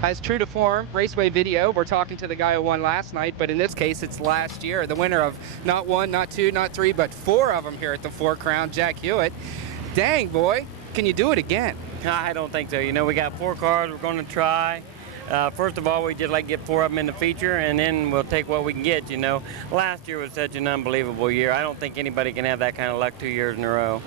As true to form, Raceway video, we're talking to the guy who won last night, but in this case, it's last year. The winner of not one, not two, not three, but four of them here at the Four Crown, Jack Hewitt. Dang, boy, can you do it again? I don't think so. You know, we got 4 cars we're going to try. First of all, we just like to get 4 of them in the feature, and then we'll take what we can get, you know. Last year was such an unbelievable year. I don't think anybody can have that kind of luck 2 years in a row.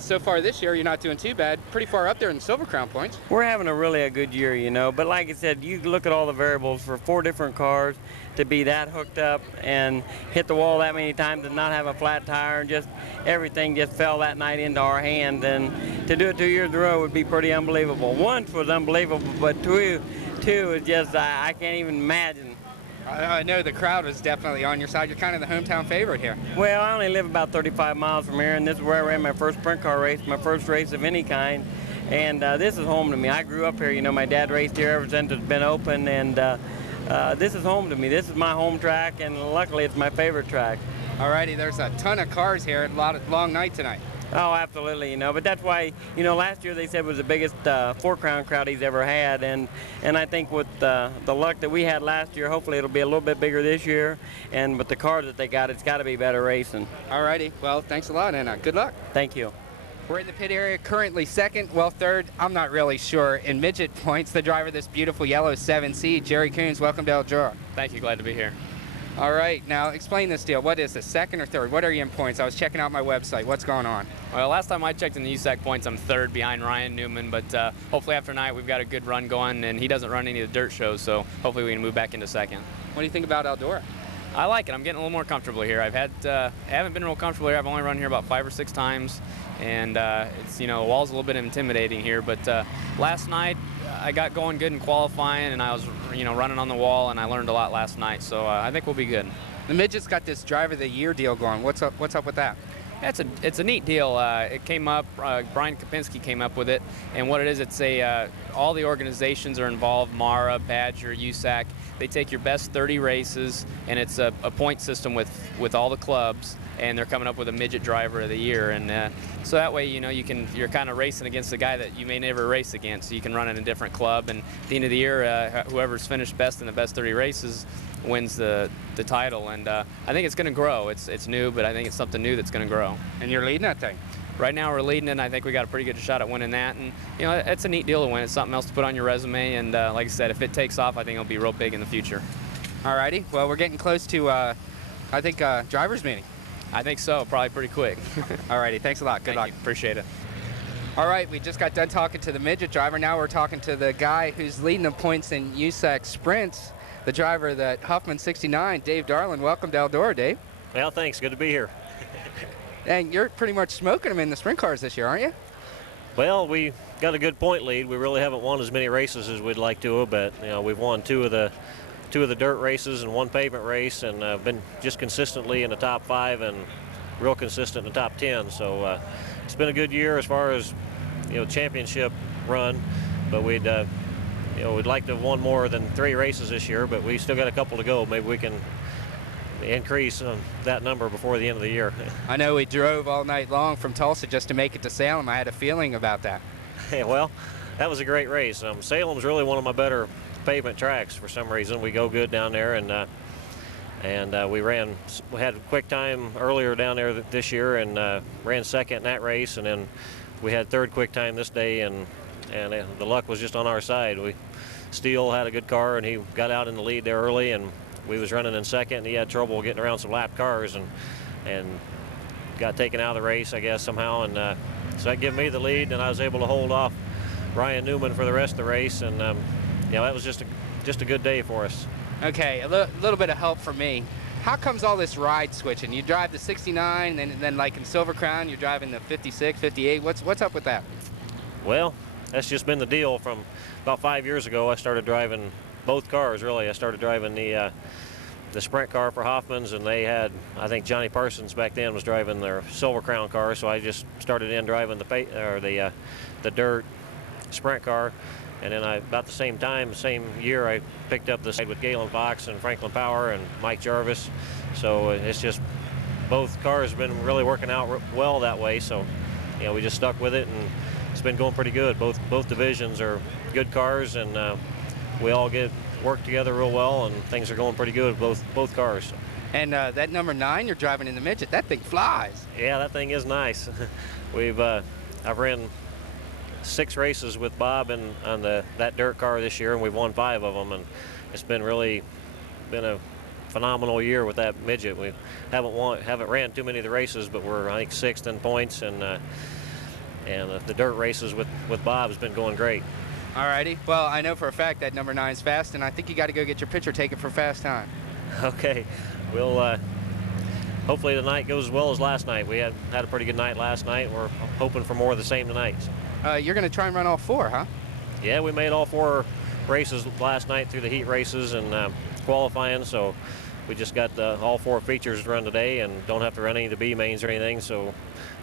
So far this year, you're not doing too bad. Pretty far up there in the Silver Crown points. We're having a good year, you know. But like I said, you look at all the variables for 4 different cars to be that hooked up and hit the wall that many times and not have a flat tire, and just everything just fell that night into our hand. And to do it 2 years in a row would be pretty unbelievable. Once was unbelievable, but two is just, I can't even imagine. I know the crowd was definitely on your side. You're kind of the hometown favorite here. Well, I only live about 35 miles from here, and this is where I ran my first sprint car race, my first race of any kind. And this is home to me. I grew up here. You know, my dad raced here ever since it's been open, and this is home to me. This is my home track, and luckily it's my favorite track. Alrighty, there's a ton of cars here. A long night tonight. Oh, absolutely, you know, but that's why, you know, last year they said was the biggest Four Crown crowd he's ever had, and I think with the luck that we had last year, hopefully it'll be a little bit bigger this year, and with the cars that they got, it's got to be better racing. Alrighty, well, thanks a lot, and good luck. Thank you. We're in the pit area, currently second, well third, I'm not really sure. In midget points, the driver of this beautiful yellow 7C, Jerry Coons. Welcome to Eldora. Thank you, glad to be here. All right, now explain this deal. What is this, second or third? What are you in points? I was checking out my website. What's going on? Well, last time I checked in the USAC points, I'm third behind Ryan Newman, but hopefully after tonight we've got a good run going, and he doesn't run any of the dirt shows, so hopefully we can move back into second. What do you think about Eldora? I like it. I'm getting a little more comfortable here. I haven't been real comfortable here. I've only run here about 5 or 6 times, and it's, you know, the wall's a little bit intimidating here, but last night I got going good in qualifying, and I was, you know, running on the wall, and I learned a lot last night, so I think we'll be good. The Midgets got this Driver of the Year deal going. What's up with that? It's a neat deal. It came up, Brian Kopinski came up with it, and what it is, it's all the organizations are involved, MARA, Badger, USAC. They take your best 30 races, and it's a point system with all the clubs, and they're coming up with a Midget Driver of the Year, and so that way, you know, you're kind of racing against the guy that you may never race against, so you can run in a different club, and at the end of the year, whoever's finished best in the best 30 races wins the title, and I think it's going to grow. It's new, but I think it's something new that's going to grow. And you're leading that thing. Right now we're leading it, and I think we got a pretty good shot at winning that, and you know, it's a neat deal to win. It's something else to put on your resume, and like I said, if it takes off, I think it'll be real big in the future. Alrighty, well, we're getting close to I think driver's meeting. I think so, probably pretty quick. Alrighty, thanks a lot. Good luck. You. Appreciate it. All right, we just got done talking to the midget driver. Now we're talking to the guy who's leading the points in USAC sprints, the driver of the Huffman 69, Dave Darland. Welcome to Eldora, Dave. Well, thanks. Good to be here. And you're pretty much smoking them in the sprint cars this year, aren't you? Well, we got a good point lead. We really haven't won as many races as we'd like to, but you know, we've won two of the dirt races and 1 pavement race, and been just consistently in the top 5 and real consistent in the top 10. So it's been a good year as far as, you know, championship run, but we'd like to have won more than 3 races this year, but we still got a couple to go. Maybe we can increase that number before the end of the year. I know we drove all night long from Tulsa just to make it to Salem. I had a feeling about that. Yeah, well, that was a great race. Salem's really one of my better pavement tracks for some reason. We go good down there, and we had a quick time earlier down there this year, and ran second in that race, and then we had third quick time this day, and the luck was just on our side. Steele had a good car, and he got out in the lead there early, and we was running in second, and he had trouble getting around some lap cars, and got taken out of the race, I guess, somehow, and so that gave me the lead, and I was able to hold off Ryan Newman for the rest of the race, and you know, that was just a good day for us. Okay, a little bit of help from me. How comes all this ride switching? You drive the 69, and then like in Silver Crown, you're driving the 56, 58. What's up with that? Well, that's just been the deal from about 5 years ago. I started driving both cars, really. I started driving the sprint car for Hoffman's, and they had, I think Johnny Parsons back then was driving their Silver Crown car, so I just started in driving the dirt sprint car. And then about the same time, same year, I picked up the side with Galen Fox and Franklin Power and Mike Jarvis. So it's just, both cars have been really working out well that way. So, you know, we just stuck with it, and it's been going pretty good. Both divisions are good cars, and we all work together real well, and things are going pretty good with both cars. And that number 9 you're driving in the midget, that thing flies. Yeah, that thing is nice. I've ran 6 races with Bob on that dirt car this year, and we've won 5 of them, and it's been a phenomenal year with that midget. We haven't ran too many of the races, but we're, I think, 6th in points, and the dirt races with Bob has been going great. Alrighty. Well, I know for a fact that number 9's fast, and I think you got to go get your picture taken for fast time. Okay, we'll hopefully the night goes as well as last night. We had a pretty good night last night. We're hoping for more of the same tonight. You're going to try and run all 4, huh? Yeah, we made all 4 races last night through the heat races and qualifying, so we just got all 4 features to run today and don't have to run any of the B mains or anything. So,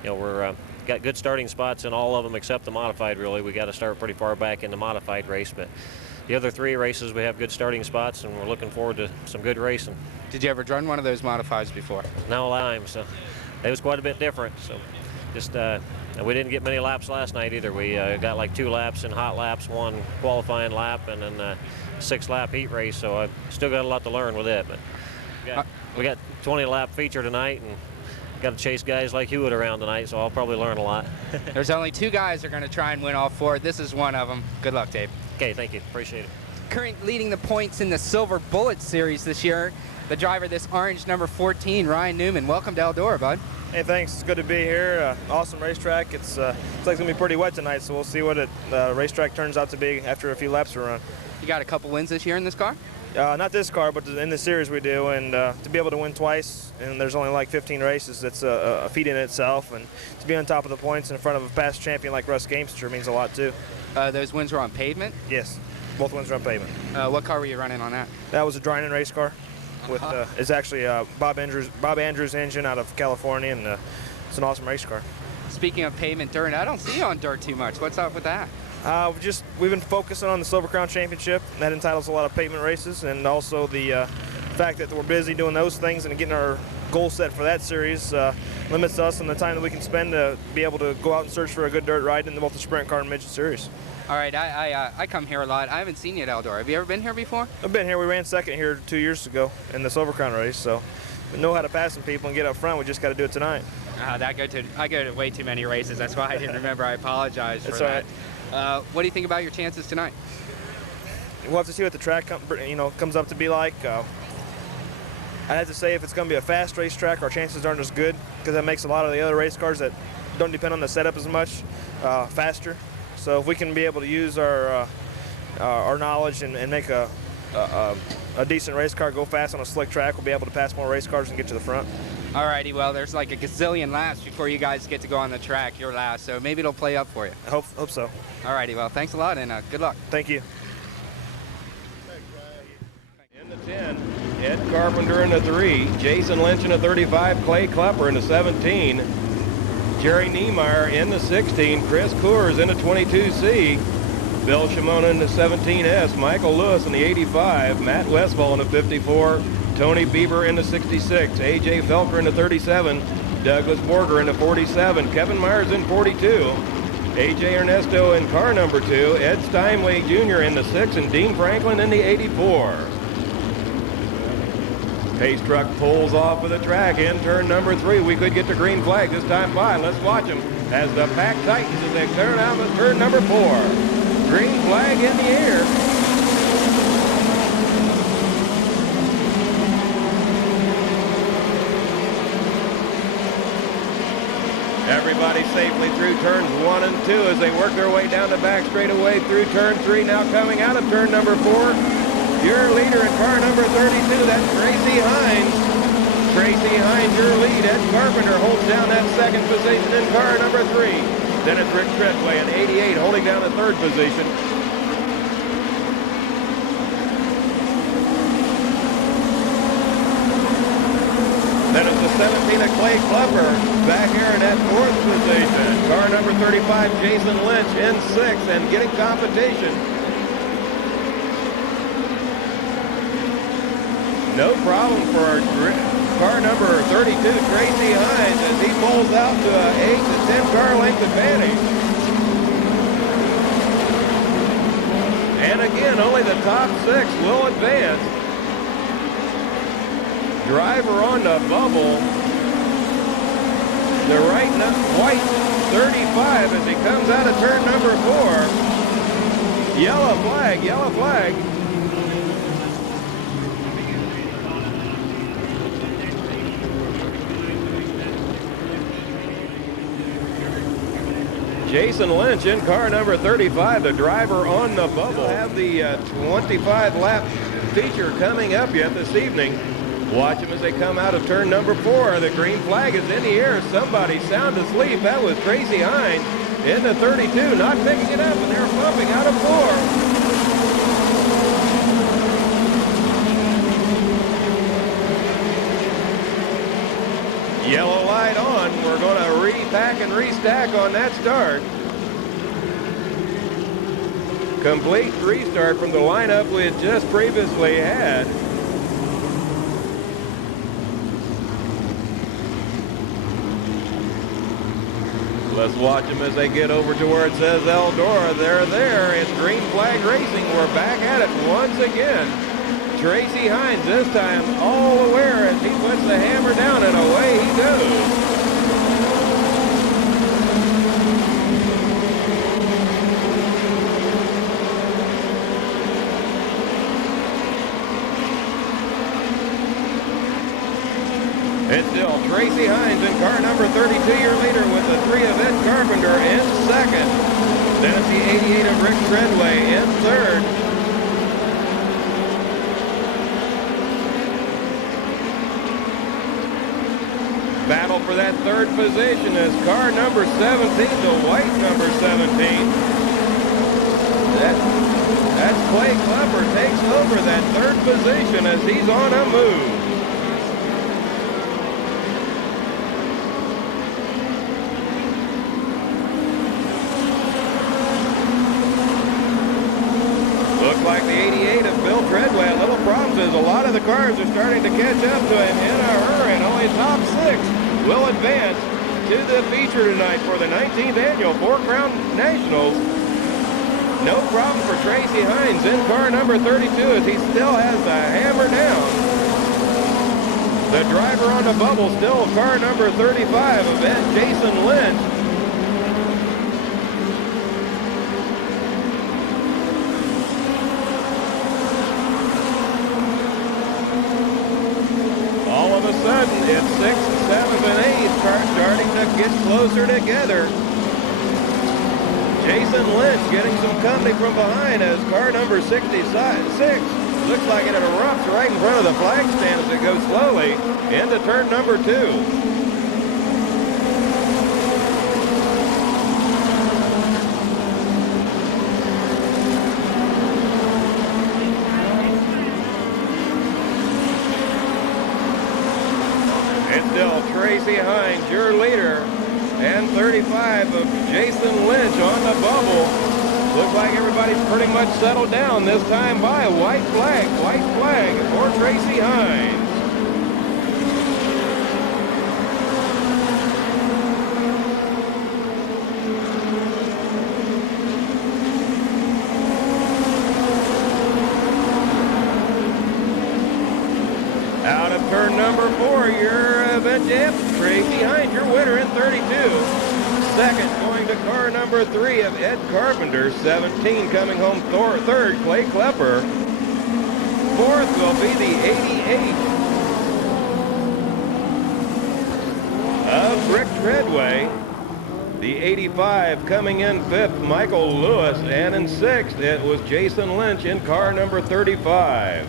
you know, we're got good starting spots in all of them except the modified. Really, we got to start pretty far back in the modified race, but the other 3 races we have good starting spots, and we're looking forward to some good racing. Did you ever run one of those modifieds before? No time, so it was quite a bit different. So just we didn't get many laps last night either. We got like 2 laps in hot laps, 1 qualifying lap, and then a 6-lap heat race. So I still got a lot to learn with it, but we got 20-lap feature tonight, and got to chase guys like Hewitt around tonight, so I'll probably learn a lot. There's only 2 guys that are going to try and win all 4. This is one of them. Good luck, Dave. Okay, thank you. Appreciate it. Current leading the points in the Silver Bullet Series this year, the driver, this orange number 14, Ryan Newman. Welcome to Eldora, bud. Hey, thanks. It's good to be here. Awesome racetrack. It's like it's going to be pretty wet tonight, so we'll see what the racetrack turns out to be after a few laps we run. You got a couple wins this year in this car? Not this car, but in the series we do, and to be able to win twice, and there's only like 15 races, that's a feat in itself, and to be on top of the points in front of a past champion like Russ Gamester means a lot too. Those wins were on pavement? Yes, both wins were on pavement. What car were you running on that? That was a Dryden race car. With it's actually Bob Andrews engine out of California, and it's an awesome race car. Speaking of pavement dirt, I don't see you on dirt too much. What's up with that? We've been focusing on the Silver Crown Championship. That entitles a lot of pavement races, and also the fact that we're busy doing those things and getting our goal set for that series limits us on the time that we can spend to be able to go out and search for a good dirt ride in both the sprint car and midget series. All right, I come here a lot. I haven't seen you at Eldora. Have you ever been here before? I've been here. We ran second here 2 years ago in the Silver Crown race, so we know how to pass some people and get up front. We just got to do it tonight. I go to way too many races. That's why I didn't remember. I apologize for That's that. all right. What do you think about your chances tonight? We'll have to see what the track comes up to be like. I'd have to say if it's going to be a fast racetrack, our chances aren't as good, because that makes a lot of the other race cars that don't depend on the setup as much faster. So if we can be able to use our knowledge and make a decent race car go fast on a slick track, we'll be able to pass more race cars and get to the front. Alrighty, well, there's like a gazillion laps before you guys get to go on the track. You're last, so maybe it'll play up for you. I hope so. Alrighty, well, thanks a lot, and good luck. Thank you. In the 10, Ed Carpenter in the 3, Jason Lynch in the 35, Clay Klepper in the 17, Jerry Niemeyer in the 16, Chris Coors in the 22C, Bill Shimona in the 17S, Michael Lewis in the 85, Matt Westfall in the 54, Tony Bieber in the 66, AJ Felker in the 37, Douglas Borger in the 47, Kevin Myers in 42, AJ Ernesto in car number 2, Ed Steinway Jr. in the 6, and Dean Franklin in the 84. Pace truck pulls off of the track in turn number 3. We could get the green flag this time by. Let's watch them as the pack tightens as they turn out of turn number 4. Green flag in the air. Everybody safely through turns 1 and 2 as they work their way down the back straightaway through turn 3. Now coming out of turn number 4. Your leader in car number 32, that's Tracy Hines. Tracy Hines, your lead. Ed Carpenter holds down that second position in car number 3. Then it's Rick Treadway in 88 holding down the third position. Then it's the 17 of Clay Klepper back here in that fourth position. Car number 35, Jason Lynch in 6th and getting competition. No problem for car number 32, Tracy Hines, as he pulls out to an 8 to 10 car length advantage. And again, only the top 6 will advance. Driver on the bubble. The white 35 as he comes out of turn number 4. Yellow flag, yellow flag. Jason Lynch in car number 35, the driver on the bubble. We'll have the 25 lap feature coming up yet this evening. Watch them as they come out of turn number 4. The green flag is in the air. Somebody sound asleep. That was Tracy Hines into 32, not picking it up, and they're bumping out of 4. Yellow light on. We're going to repack and restack on that start. Complete restart from the lineup we had just previously had. Let's watch them as they get over to where it says Eldora. They're there. It's green flag racing. We're back at it once again. Tracy Hines this time all aware as he puts the hammer down, and away he goes. It's still Tracy Hines in car number 32, your leader with the 3 of Ed Carpenter in second. Then it's the 88 of Rick Treadway in third. Battle for that third position is car number 17, the white number 17. That's Clay Klepper takes over that third position as he's on a move. Looks like the 88 of Bill Treadway. A little problem is a lot of the cars are starting to catch up to him in a hurry, and only top 6 will advance to the feature tonight for the 19th annual Four Crown Nationals. No problem for Tracy Hines in car number 32 as he still has the hammer down. The driver on the bubble still car number 35 of Jason Lynch. All of a sudden, it's 6th, 7th, and 8th cars starting to get closer together. Jason Lynch getting some company from behind as car number 66 looks like it erupts right in front of the flag stand as it goes slowly into turn number 2. Still Tracy Hines, your leader, and 35 of Jason Lynch on the bubble. Looks like everybody's pretty much settled down this time by white flag for Tracy Hines. Out of turn number 4, your event champ, Tracy Hines, your winner in 32. Second, going to car number 3 of Ed Carpenter. 17 coming home third, Clay Klepper. Fourth will be the 88 of Rick Treadway. The 85 coming in 5th, Michael Lewis. And in 6th, it was Jason Lynch in car number 35.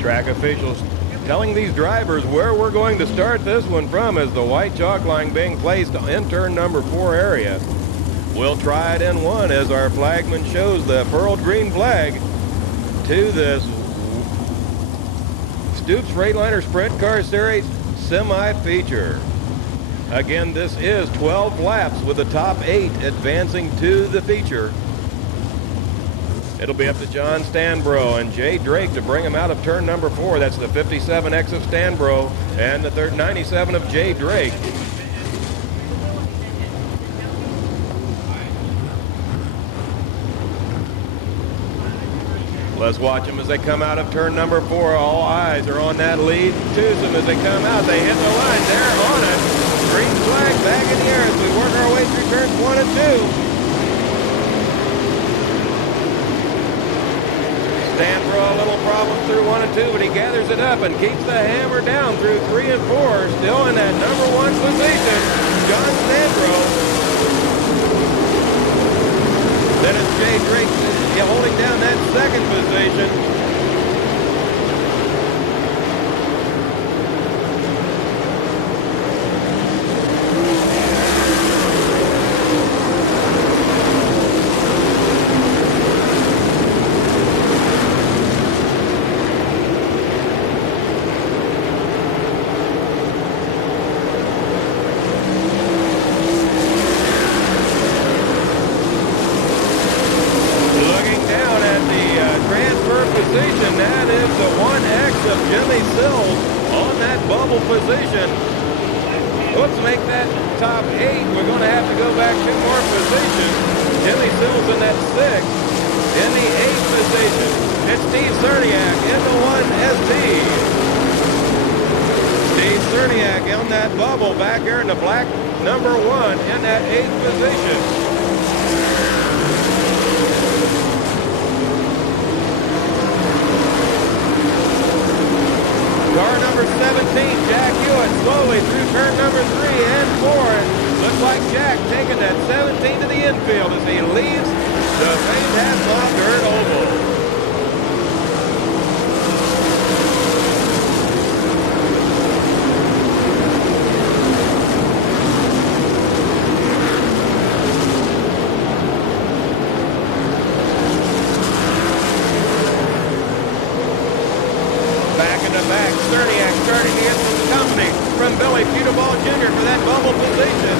Track officials telling these drivers where we're going to start this one from as the white chalk line being placed in turn number 4 area. We'll try it in 1 as our flagman shows the furled green flag to this Stoops Freightliner Sprint Car Series semi-feature. Again, this is 12 laps with the top 8 advancing to the feature. It'll be up to John Stanbro and Jay Drake to bring him out of turn number 4. That's the 57X of Stanbro and the 97 of Jay Drake. Let's watch them as they come out of turn number 4. All eyes are on that lead twosome as they come out. They hit the line. They're on it. Green flag back in the air as we work our way through turns 1 and 2. Stanbro a little problem through 1 and 2, but he gathers it up and keeps the hammer down through 3 and 4. Still in that number 1 position, John Stanbro. Then it's Jay Drake holding down that second position. Position. Let's make that top 8. We're going to have to go back 2 more positions. Jimmy Sills in that 6th. In the 8th position, it's Steve Cerniak in the 1 ST. Steve Cerniak on that bubble back there in the black number 1 in that 8th position. Car number 17, Jack Hewitt, slowly through turn number 3 and 4. Looks like Jack taking that 17 to the infield as he leaves the famed half-mile dirt oval. Cerniak starting to get some company from Billy Peterball Jr. for that bubble position.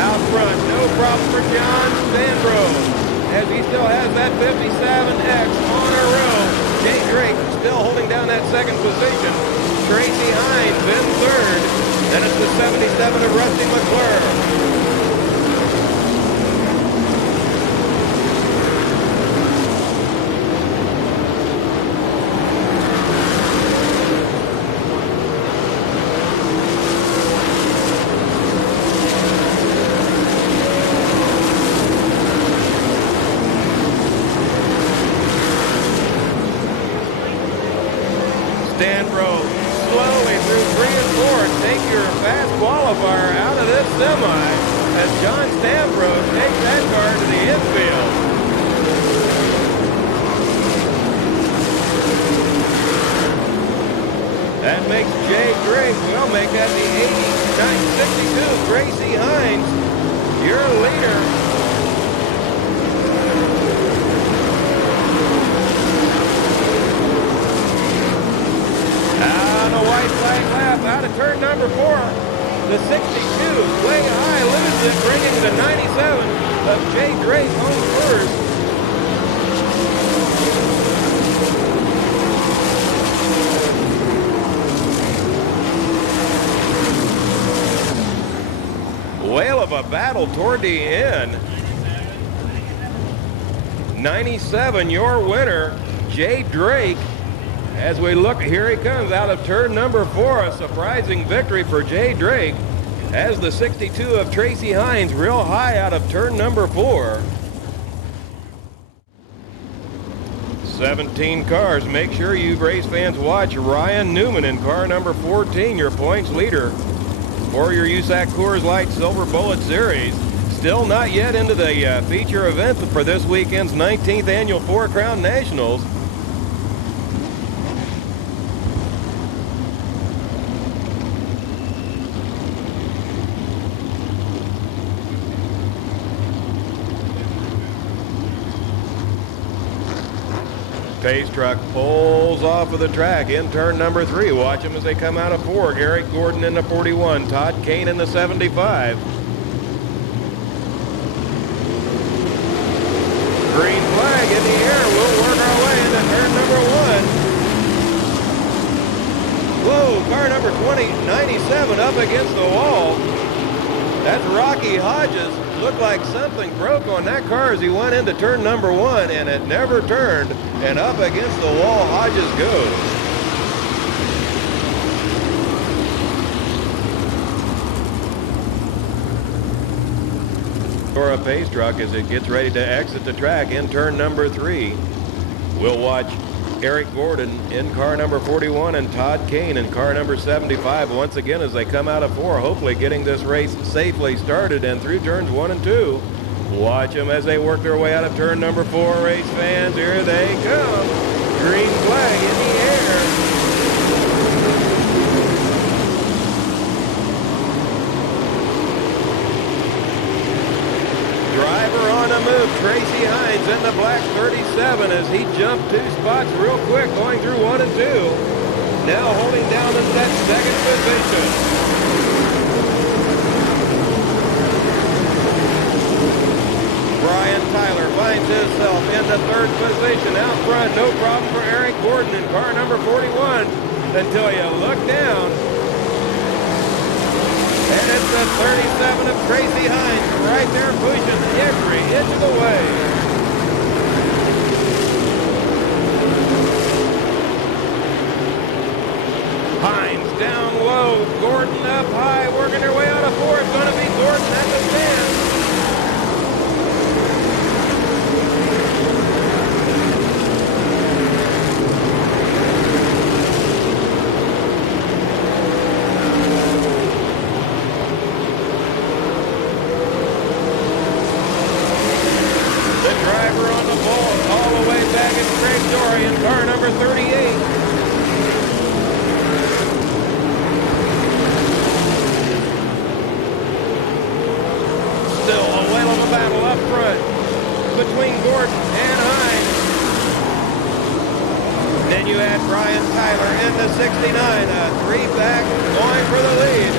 Out front, no problem for John Stanbro, as he still has that 57X on a row. Jay Drake still holding down that second position. Tracy Hines in third. Then it's the 77 of Rusty McClure. Stanbro slowly through 3 and 4. Take your fast qualifier out of this semi as John Stanbro takes that car to the infield. That makes Jay Drake, we'll make that the 89-62. Tracy Hines, your leader. White flag lap out of turn number 4. The 62 way high, loses it, bringing the 97 of Jay Drake home first. Whale of a battle toward the end. 97, your winner, Jay Drake. As we look, here he comes out of turn number 4. A surprising victory for Jay Drake as the 62 of Tracy Hines real high out of turn number 4. 17 cars. Make sure you race fans watch Ryan Newman in car number 14, your points leader for your USAC Coors Light Silver Bullet Series. Still not yet into the feature event for this weekend's 19th annual Four Crown Nationals. Pace truck pulls off of the track in turn number 3. Watch them as they come out of 4. Garrett Gordon in the 41. Todd Kane in the 75. Green flag in the air. We'll work our way into turn number 1. Whoa, car number 20, 97 up against the wall. That's Rocky Hodges. Looked like something broke on that car as he went into turn number 1, and it never turned, and up against the wall Hodges goes. For a pace truck as it gets ready to exit the track in turn number 3. We'll watch Eric Gordon in car number 41 and Todd Kane in car number 75 once again as they come out of 4, hopefully getting this race safely started and through turns 1 and 2. Watch them as they work their way out of turn number 4, race fans. Here they come. Green flag in the air. Driver on the move, Tracy Hines in the black 37 as he jumped 2 spots real quick going through 1 and 2. Now holding down in that second position. Brian Tyler finds himself in the 3rd position out front. No problem for Eric Gordon in car number 41 until you look down. And it's the 37 of Tracy Hines right there pushing every inch of the way. Hines down low, Gordon up high, working their way out of 4. It's going to be Gordon at the stand. In car number 38. Still a whale of a battle up front between Gordon and Hines. Then you had Brian Tyler in the 69, a 3-pack going for the lead.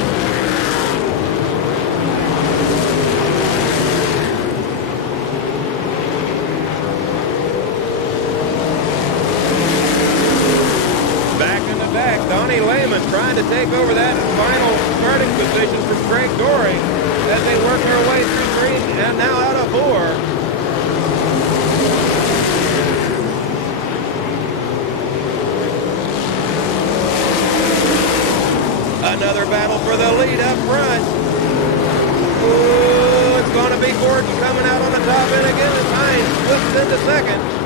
Donnie Lehman trying to take over that final starting position from Craig Dory as they work their way through 3 and now out of 4. Another battle for the lead up front. Ooh, it's going to be Gordon coming out on the top end again as Hines slips into 2nd.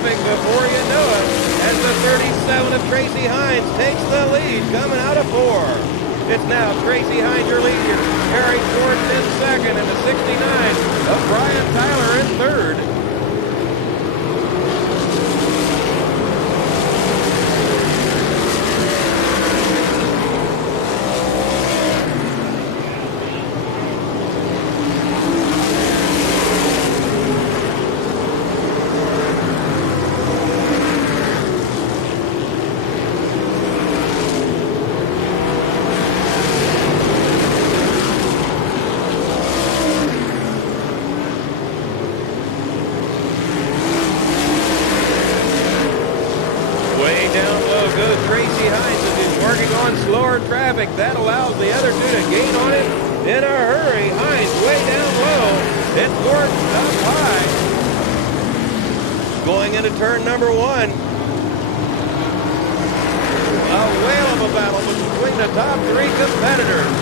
Before you know it, as the 37 of Tracy Hines takes the lead, coming out of 4. It's now Tracy Hines, your leader, Eric Gordon in 2nd, and the 69 of Brian Tyler in 3rd. That allows the other 2 to gain on it in a hurry. Hines way down low. It's Gordon up high. Going into turn number 1. A whale of a battle between the top 3 competitors.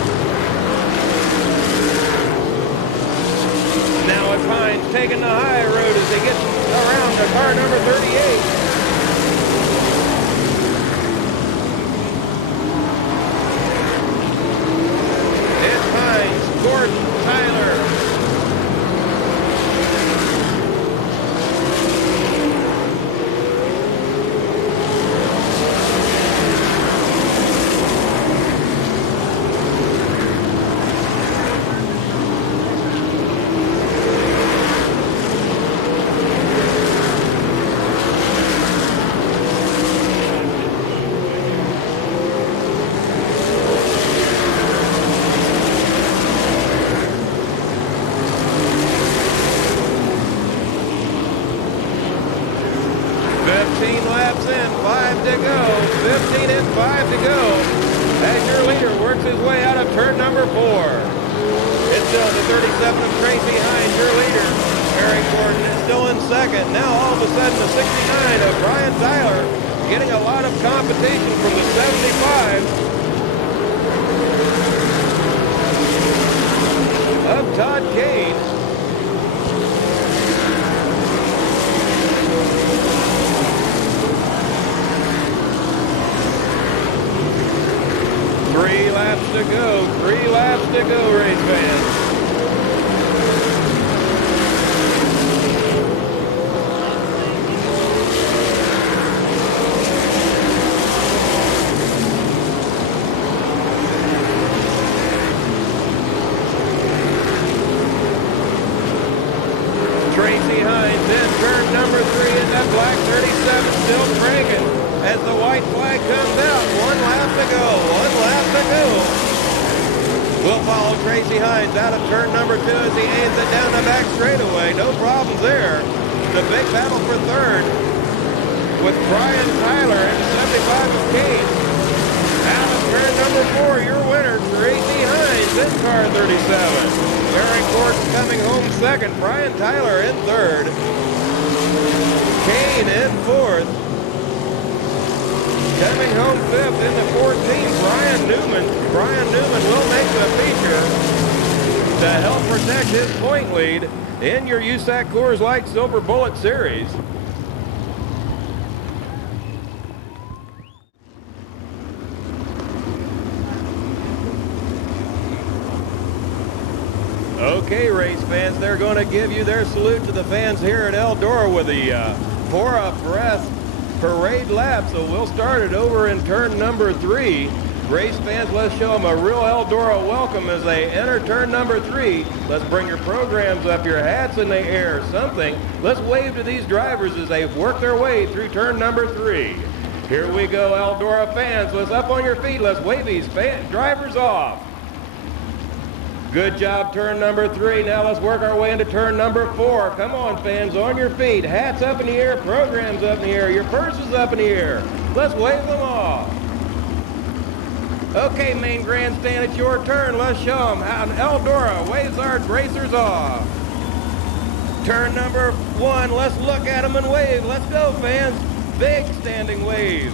Now it's Hines taking the high road as he gets around to car number 38. Gordon, Tyler. laps in, 5 to go. 15 in, 5 to go. As your leader works his way out of turn number 4. It's still the 37 of Tracy Hines, your leader. Eric Gordon is still in second. Now all of a sudden the 69 of Brian Tyler getting a lot of competition from the 75 of Todd Kane. Three laps to go, race fans. Tracy Hines in turn number 3 in that black 37, still cranking as the white flag comes out. 1 lap to go, 1 lap to go. We'll follow Tracy Hines out of turn number 2 as he aims it down the back straightaway. No problems there. The big battle for third with Brian Tyler and 75 of Kane. Out of turn number 4, your winner, Tracy Hines in car 37. Eric Gordon coming home second. Brian Tyler in third. Kane in fourth. Coming home fifth in the 14, Brian Newman. Brian Newman will make the feature to help protect his point lead in your USAC Coors Light Silver Bullet Series. Okay, race fans, they're going to give you their salute to the fans here at Eldora with the 4 abreast parade lap. So we'll start it over in turn number 3. Race fans, let's show them a real Eldora welcome as they enter turn number 3. Let's bring your programs up, your hats in the air, something. Let's wave to these drivers as they work their way through turn number 3. Here we go, Eldora fans. Let's up on your feet. Let's wave these drivers off. Good job, turn number 3. Now let's work our way into turn number 4. Come on, fans, on your feet. Hats up in the air, programs up in the air, your purses up in the air. Let's wave them off. Okay, main grandstand, it's your turn. Let's show them how Eldora waves our racers off. Turn number 1, let's look at them and wave. Let's go, fans. Big standing wave.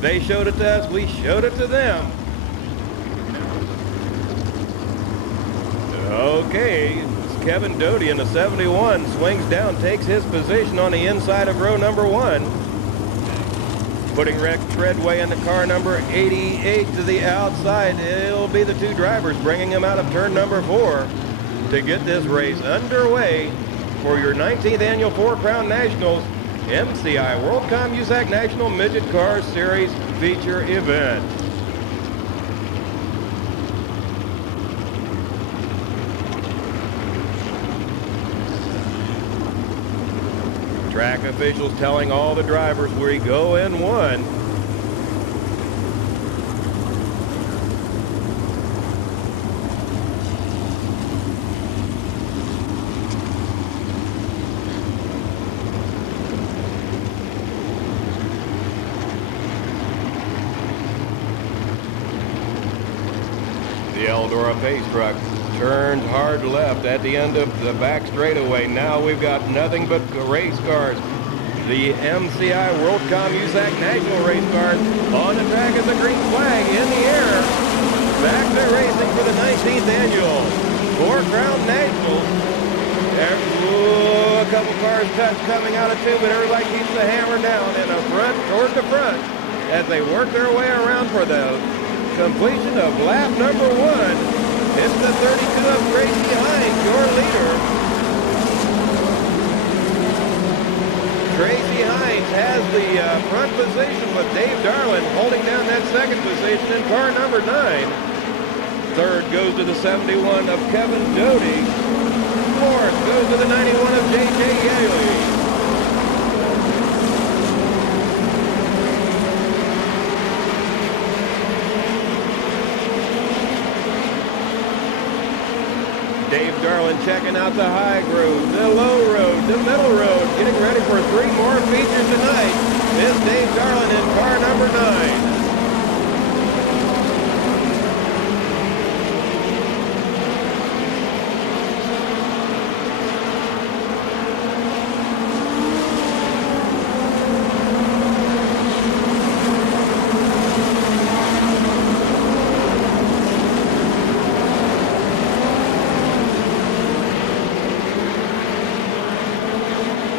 They showed it to us, we showed it to them. Okay, Kevin Doty in the 71 swings down, takes his position on the inside of row number 1. Putting Rick Treadway in the car number 88 to the outside. It'll be the 2 drivers bringing him out of turn number 4 to get this race underway for your 19th annual 4 Crown Nationals MCI WorldCom USAC National Midget Car Series feature event. Track officials telling all the drivers we go in 1. The Eldora pace truck turns hard left at the end of the back straightaway. Now we've got nothing but race cars. The MCI WorldCom USAC National race cars on the track as a green flag in the air. Back to racing for the 19th annual 4 Crown Nationals. There's a couple cars touch coming out of 2, but everybody keeps the hammer down in the front, toward the front, as they work their way around for the completion of lap number 1. It's the 32 of Tracy Hines, your leader. Tracy Hines has the front position with Dave Darlin holding down that second position in car number 9. Third goes to the 71 of Kevin Doty. Fourth goes to the 91 of J.J. Yaley. Dave Darlin checking out the high road, the low road, to Middle Road, getting ready for 3 more features tonight. Is Dave Darlin in car number 9.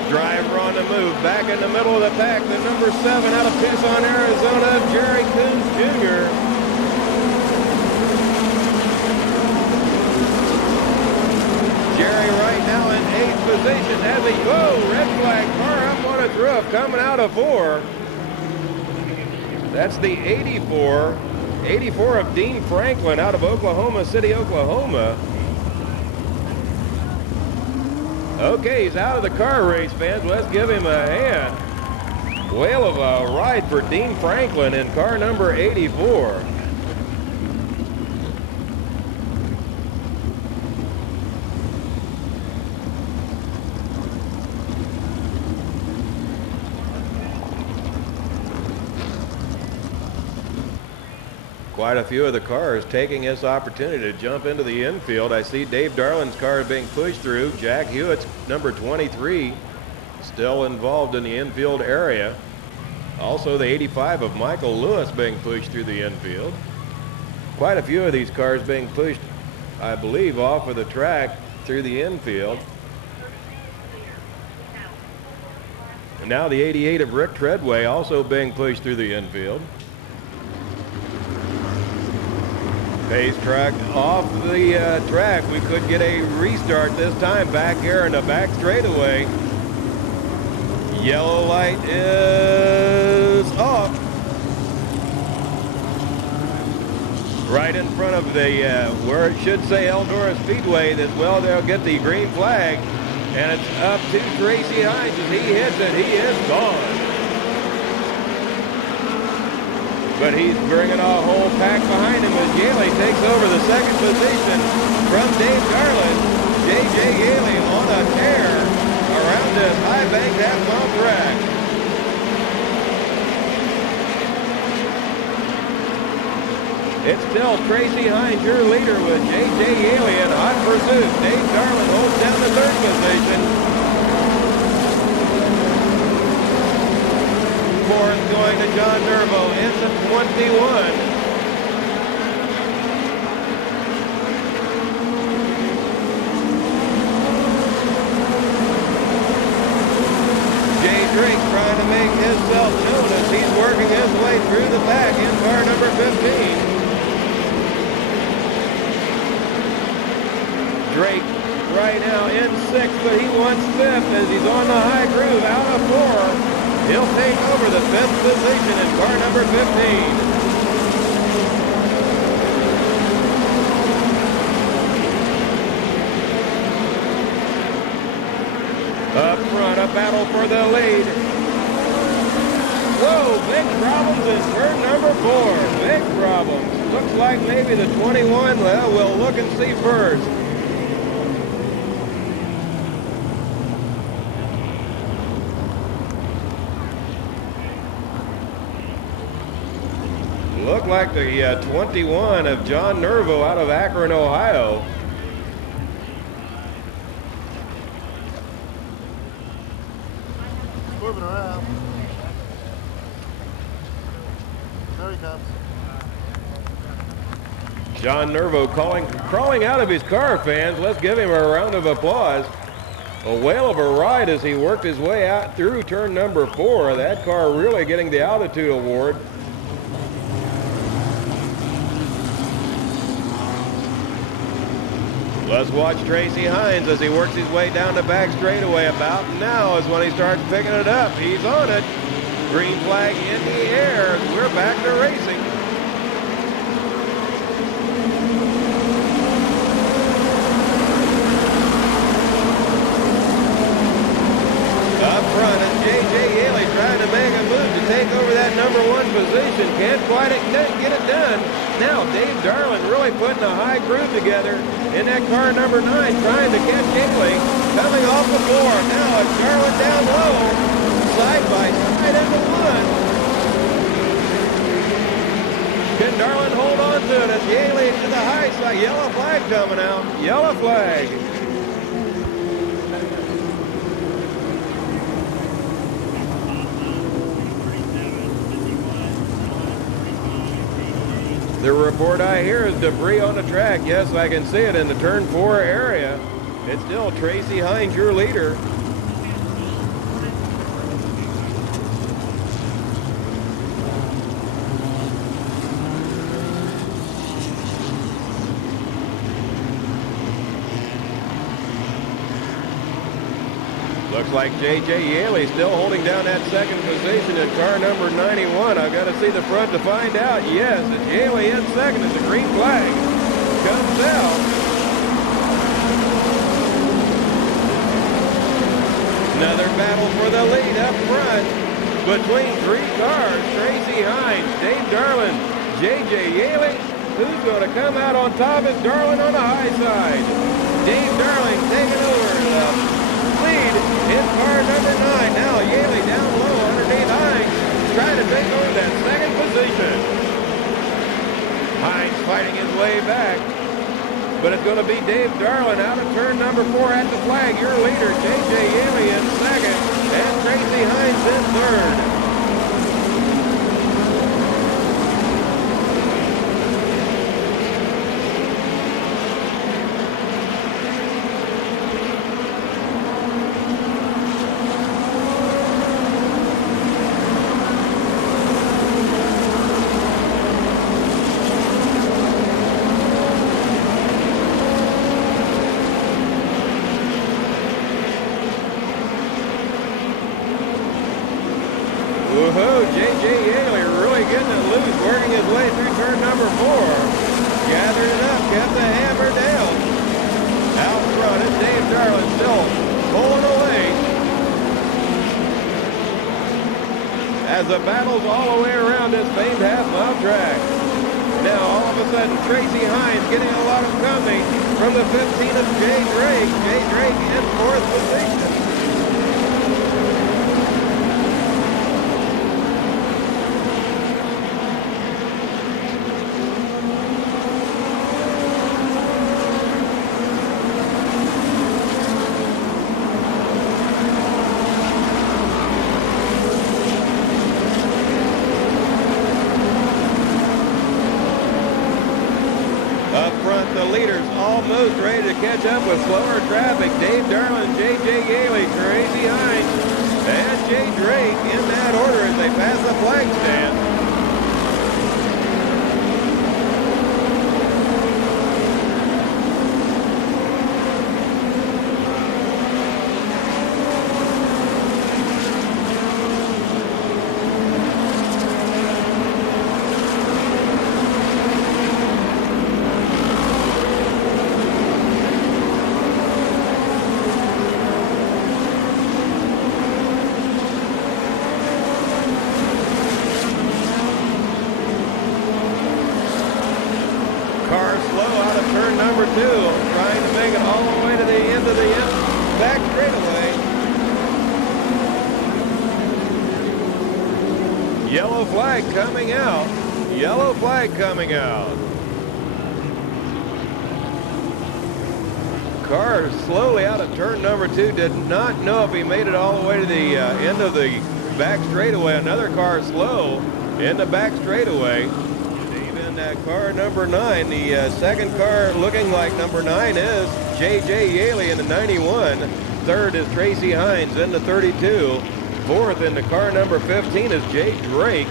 Driver on the move, back in the middle of the pack, the number 7 out of Tucson, Arizona, Jerry Coons Jr. Jerry right now in 8th position as he, whoa, red flag, car up on its roof, coming out of 4. That's the 84 of Dean Franklin out of Oklahoma City, Oklahoma. Okay, he's out of the car race, fans. Let's give him a hand. Whale of a ride for Dean Franklin in car number 84. Quite a few of the cars taking this opportunity to jump into the infield. I see Dave Darlin's car being pushed through. Jack Hewitt's number 23 still involved in the infield area. Also the 85 of Michael Lewis being pushed through the infield. Quite a few of these cars being pushed, I believe, off of the track through the infield. And now the 88 of Rick Treadway also being pushed through the infield. Pace truck off the track. We could get a restart this time back here in the back straightaway. Yellow light is off. Right in front of the, where it should say Eldora Speedway, that, well, they'll get the green flag. And it's up to Tracy Hines. As he hits it, he is gone. But he's bringing a whole pack behind him as Yaley takes over the 2nd position from Dave Darlin. J.J. Yaley on a tear around this high-banked half-mile track. It's still Tracy Hines, your leader, with J.J. Yaley in hot pursuit. Dave Darlin holds down the 3rd position. 4th going to John Nervo in the 21. Jay Drake trying to make himself known as he's working his way through the pack in car number 15. Drake right now in 6th, but he wants 5th as he's on the high groove out of 4. He'll take over the 5th position in car number 15. Up front, a battle for the lead. Whoa, big problems in turn number 4. Big problems. Looks like maybe the 21. Well, we'll look and see first. Looked like the 21 of John Nervo out of Akron, Ohio. Moving around. There he comes. John Nervo crawling out of his car, fans. Let's give him a round of applause. A whale of a ride as he worked his way out through turn number 4. That car really getting the altitude award. Let's watch Tracy Hines as he works his way down the back straightaway. About now is when he starts picking it up. He's on it. Green flag in the air. We're back to racing. Up front is J.J. Yaley trying to make a move to take over that number 1 position. Can't quite get it done. Now Dave Darlin really putting a high groove together. in that car number 9, trying to catch Haley. Coming off the floor. Now it's Darwin down low. Side by side into one. Can Darwin hold on to it as Haley to the high side? Yellow flag coming out. Yellow flag. The report I hear is debris on the track. Yes, I can see it in the turn 4 area. It's still Tracy Hines, your leader. Looks like J.J. Yaley still holding down that second position in car number 91. I've got to see the front to find out. Yes, it's Yaley in second as the green flag comes out. Another battle for the lead up front between 3 cars. Tracy Hines, Dave Darwin, J.J. Yaley. Who's going to come out on top is Darwin on the high side. Dave Darwin taking over the lead in car number 9. Now Yaley down low underneath Hines, trying to take over that second position. Hines fighting his way back, but it's going to be Dave Darwin out of turn number 4 at the flag. Your leader, J.J. Yaley in second, and Tracy Hines in third. Woohoo, J.J. Yaley really getting it loose, working his way through turn number 4. Gathered it up, kept the hammer down. Out front is Dave Darwin still pulling away. As the battles all the way around this famed half-mile track. Now all of a sudden Tracy Hines getting a lot of company from the 15 of Jay Drake. Jay Drake in 4th position. Almost ready to catch up with slower traffic. Dave Darwin, J.J. Yaley, Tracy Hines, and Jay Drake in that order as they pass the flag stand. Number 2, trying to make it all the way to the end of the back straightaway. Yellow flag coming out. Yellow flag coming out. Car slowly out of turn number 2. Did not know if he made it all the way to the end of the back straightaway. Another car slow in the back straightaway. Car number 9, the second car looking like number 9 is J.J. Yaley in the 91. Third is Tracy Hines in the 32. Fourth in the car number 15 is Jay Drake.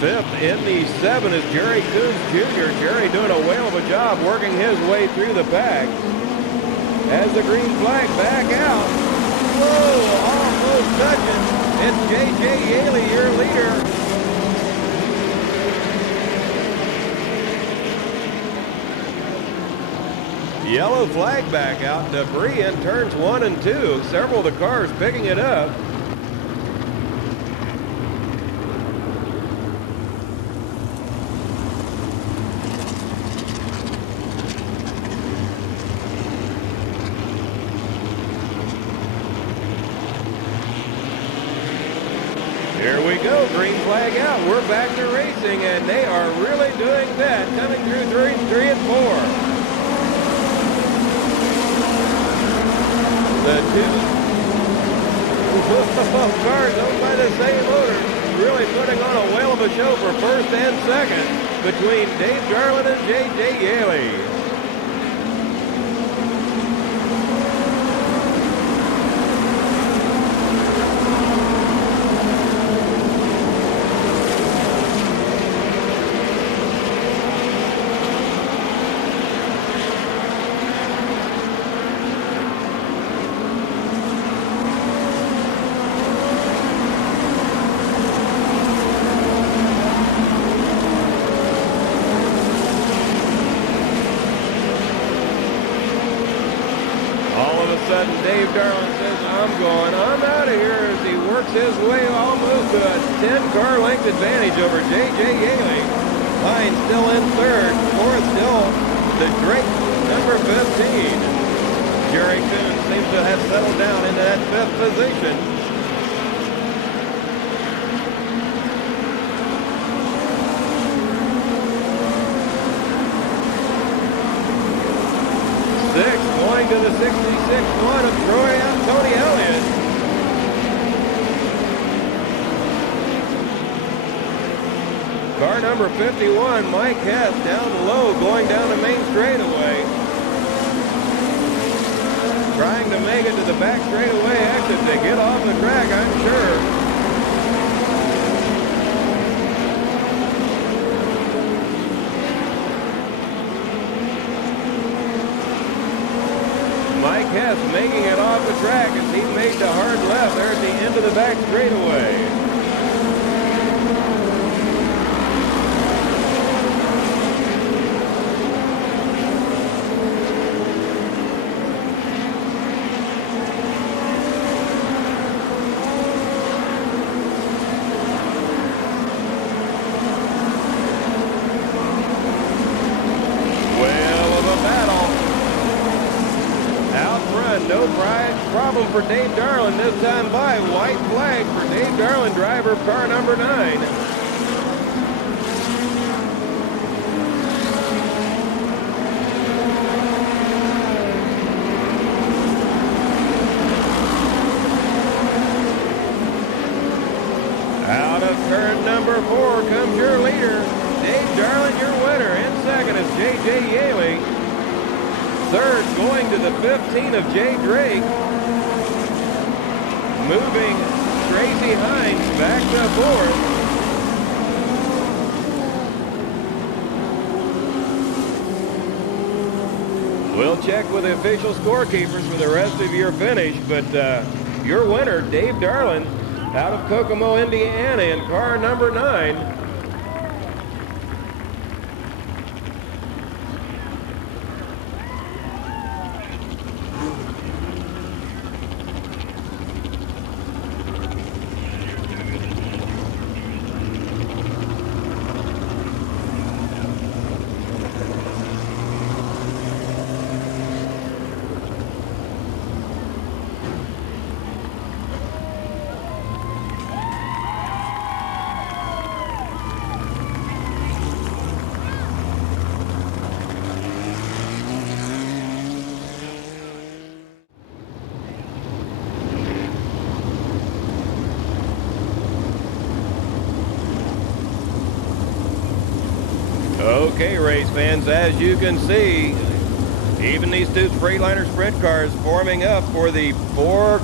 Fifth in the 7 is Jerry Coons Jr. Jerry doing a whale of a job working his way through the pack. As the green flag back out. Whoa, almost touching. It's J.J. Yaley, your leader. Yellow flag back out. Debris in turns 1 and 2. Several of the cars picking it up. Here we go, green flag out. We're back to racing, and they are really doing that. Coming through three and four. The two cars owned by the same owner really putting on a whale of a show for first and second between Dave Garland and J.J. Yaley. Dave Darling says, I'm out of here as he works his way almost to a 10-car length advantage over J.J. Yaley. Hines still in third. Fourth still the Drake, number 15. Jerry Coon seems to have settled down into that fifth position. Going to the 66 one of Tony Elliott. Car number 51, Mike Hess, down low, going down the main straightaway. Trying to make it to the back straightaway exit to get off the track, I'm sure. Mike Hess making it off the track as he made the hard left there at the end of the back straightaway. No problem for Dave Darling this time by. White flag for Dave Darling, driver of car number 9. Out of turn number 4 comes your leader. Dave Darling, your winner. In second is J.J. Yaley. Third, going to the 15 of Jay Drake. Moving Tracy Hines back to fourth. We'll check with the official scorekeepers for the rest of your finish, but your winner, Dave Darling, out of Kokomo, Indiana, in car number 9. Okay, race fans, as you can see, even these two Freightliner sprint cars forming up for the 4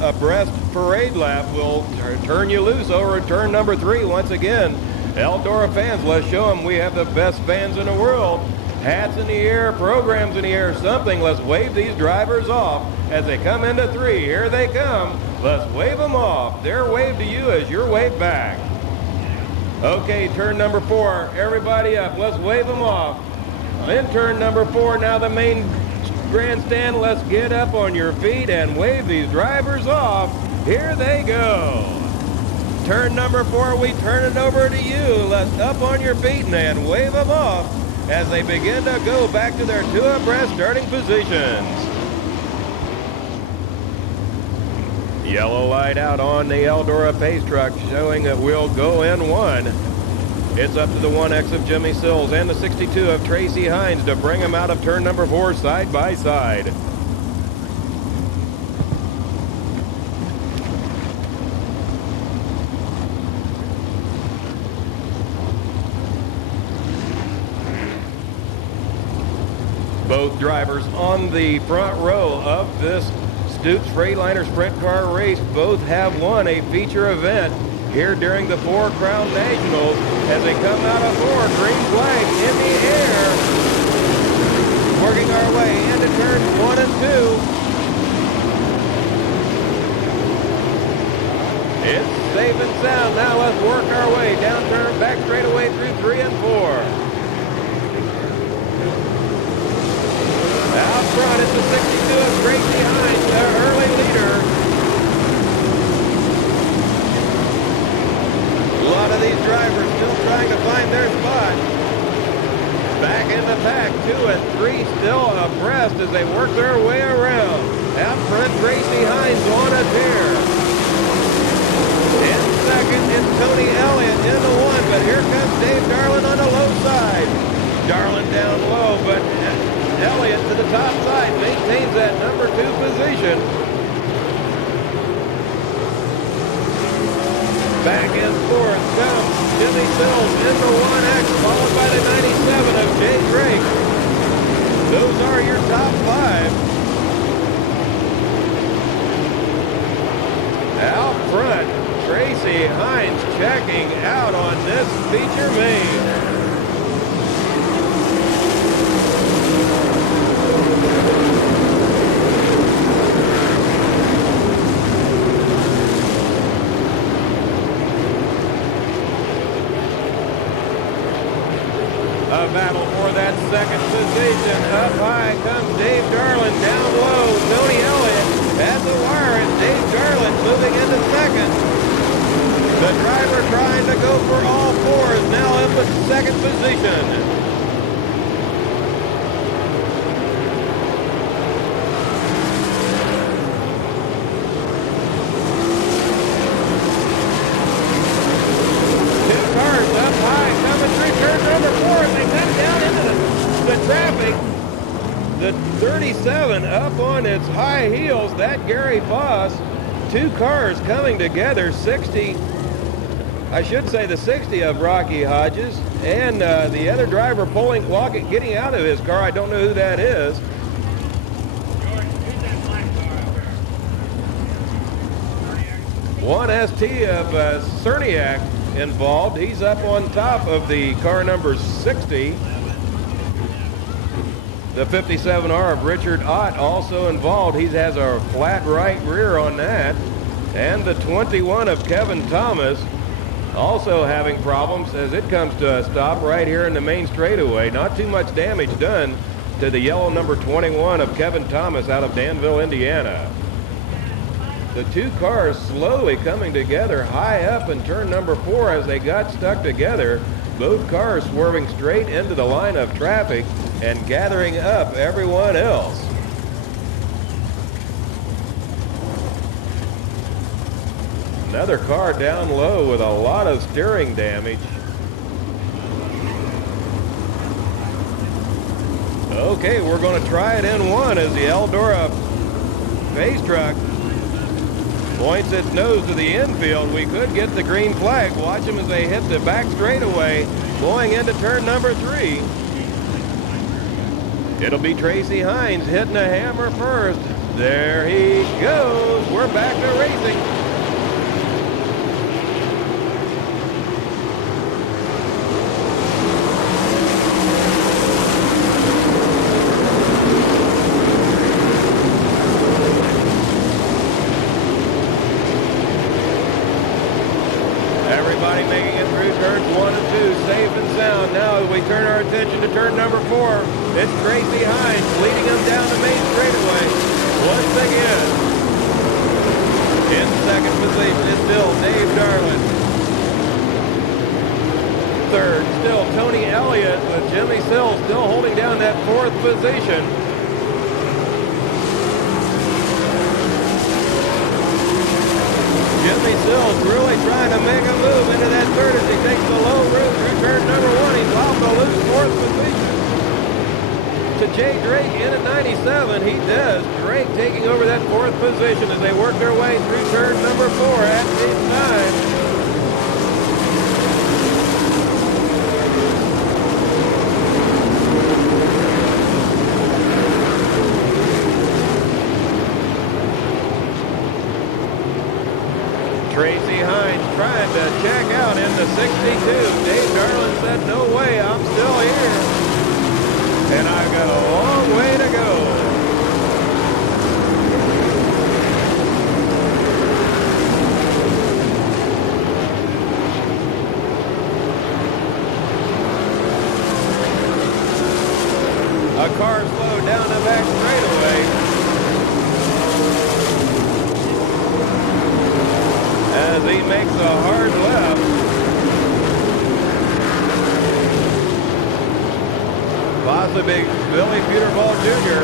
abreast parade lap will turn you loose over at turn number 3 once again. Eldora fans, let's show them we have the best fans in the world. Hats in the air, programs in the air, something. Let's wave these drivers off as they come into 3. Here they come. Let's wave them off. Their wave to you as your wave back. Okay, turn number 4, everybody up. Let's wave them off. In turn number 4, now the main grandstand. Let's get up on your feet and wave these drivers off. Here they go. Turn number 4, we turn it over to you. Let's up on your feet and wave them off as they begin to go back to their 2 abreast starting positions. Yellow light out on the Eldora pace truck showing that we'll go in one. It's up to the 1X of Jimmy Sills and the 62 of Tracy Hines to bring him out of turn number 4 side by side. Both drivers on the front row of this Stoops Freightliner Sprint Car race both have won a feature event here during the 4 Crown Nationals as they come out of 4, green flag in the air. Working our way into turns 1 and 2. It's safe and sound. Now let's work our way down turn, back straightaway through 3 and 4. Out front, it's the 62 of Tracy Hines, the early leader. A lot of these drivers still trying to find their spot. Back in the pack, 2 and 3 still abreast as they work their way around. Out front, Tracy Hines on a tear. In second, it's Tony Elliott in the 1, but here comes Dave Darlin on the low side. Darlin down low, but Elliott to the top side maintains that number 2 position. Back and forth comes Jimmy Sills in the 1X, followed by the 97 of Jay Drake. Those are your top 5. Out front, Tracy Hines checking out on this feature main. A battle for that second position. Up high comes Dave Darlin. Down low, Tony Elliott at the wire, and Dave Darlin moving into second. The driver trying to go for all 4 is now in the second position. The 37 up on its high heels, that Gary Foss. 2 cars coming together, 60, I should say the 60 of Rocky Hodges, and the other driver getting out of his car. I don't know who that is. One ST of Cerniak involved. He's up on top of the car number 60. The 57R of Richard Ott also involved. He has a flat right rear on that. And the 21 of Kevin Thomas also having problems as it comes to a stop right here in the main straightaway. Not too much damage done to the yellow number 21 of Kevin Thomas out of Danville, Indiana. The 2 cars slowly coming together high up in turn number 4 as they got stuck together. Both cars swerving straight into the line of traffic and gathering up everyone else. Another car down low with a lot of steering damage. Okay, we're going to try it in 1 as the Eldora pace truck points its nose to the infield. We could get the green flag. Watch them as they hit the back straightaway going into turn number 3. It'll be Tracy Hines hitting a hammer first. There he goes. We're back to racing. Everybody making it through turns 1 and 2, safe and sound. Now as we turn our attention to turn number 4, it's Tracy Hines leading him down the main straightaway. Once again, in second position is still Dave Darlin. Third, still Tony Elliott with Jimmy Sills still holding down that 4th position. Tommy Sills really trying to make a move into that third as he takes the low route through turn number 1. He's allowed to lose fourth position to Jay Drake in at 97. He does. Drake taking over that fourth position as they work their way through turn number 4 at this time. Tracy Hines trying to check out in the 62. Dave Darland said, no way, I'm still here. And I've got a long way to go. A car slowed down the back straightaway as he makes a hard left. Possibly Billy Peterball Jr.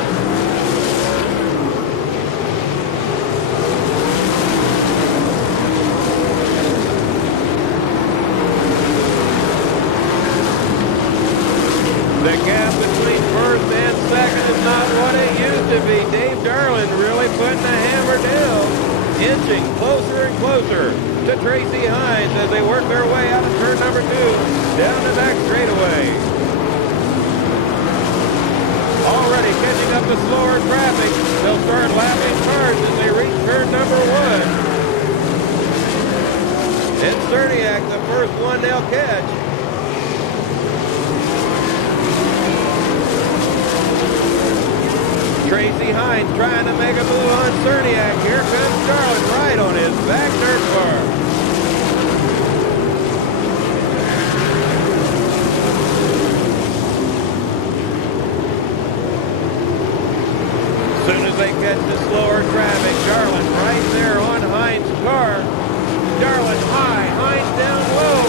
The gap between first and second is not what it used to be. Dave Darland really putting the hammer down. Inching closer and closer to Tracy Hines as they work their way out of turn number 2 down the back straightaway. Already catching up to slower traffic. They'll start lapping cars as they reach turn number 1. And Cerniak, the first one they'll catch. Tracy Hines trying to make a move on Cerniak. Here comes Charlotte right on his back dirt car. As soon as they catch the slower traffic, Darland right there on Hines' car. Darland high, Hines down low.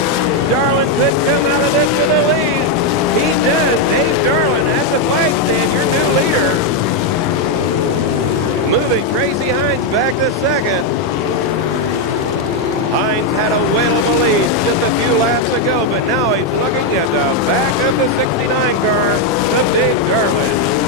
Darland could come out of this to the lead. He does. Dave Darland at the flag stand, your new leader. Moving Tracy Hines back to second. Hines had a whale of a lead just a few laps ago, but now he's looking at the back of the 69 car of Dave Darland.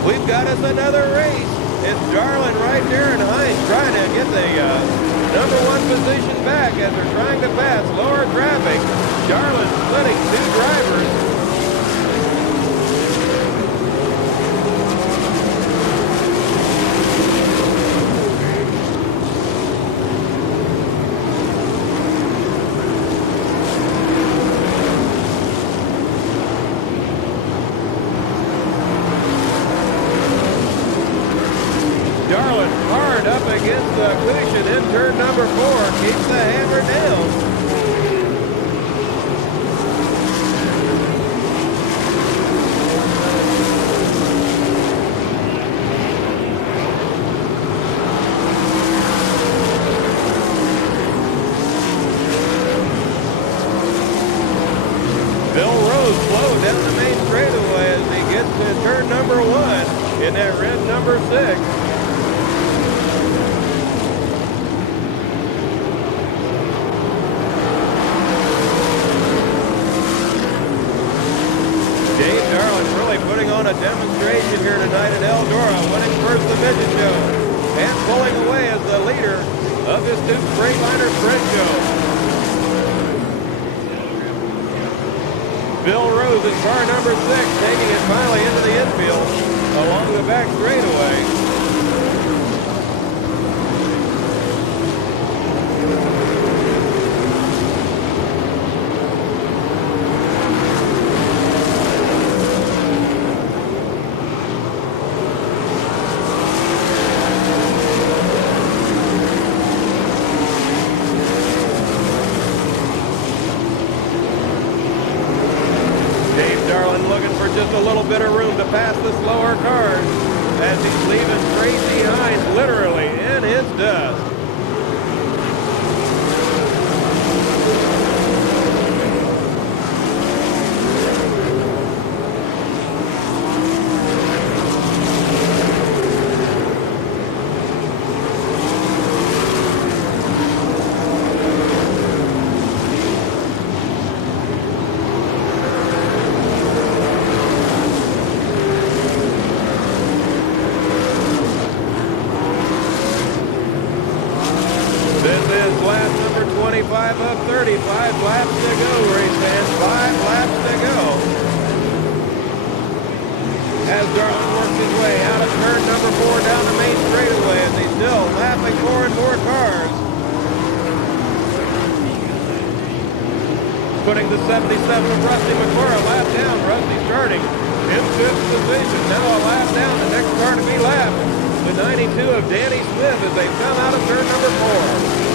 We've got us another race. It's Darland right there and Hines trying to get the number 1 position back as they're trying to pass lower traffic. Darland splitting 2 drivers. Against the cushion in turn number 4, keeps the hammer down. Bill Rose slowed down the main straightaway as he gets to turn number 1 in that red number 6. On a demonstration here tonight at Eldora, winning first the Midget Show and pulling away as the leader of this Duke Freightliner Sprint Show. Bill Rose in car number 6, taking it finally into the infield along the back straightaway. Darlin looking for just a little bit of room to pass the slower cars as he's leaving Tracy Hines literally in his dust. Of 35 laps to go, race fans. 5 laps to go. As Darlin works his way out of turn number 4 down the main straightaway as he's still lapping more and more cars. Putting the 77 of Rusty McClure a lap down. Rusty starting in 5th position. Now a lap down. The next car to be lapped. The 92 of Danny Smith as they come out of turn number 4.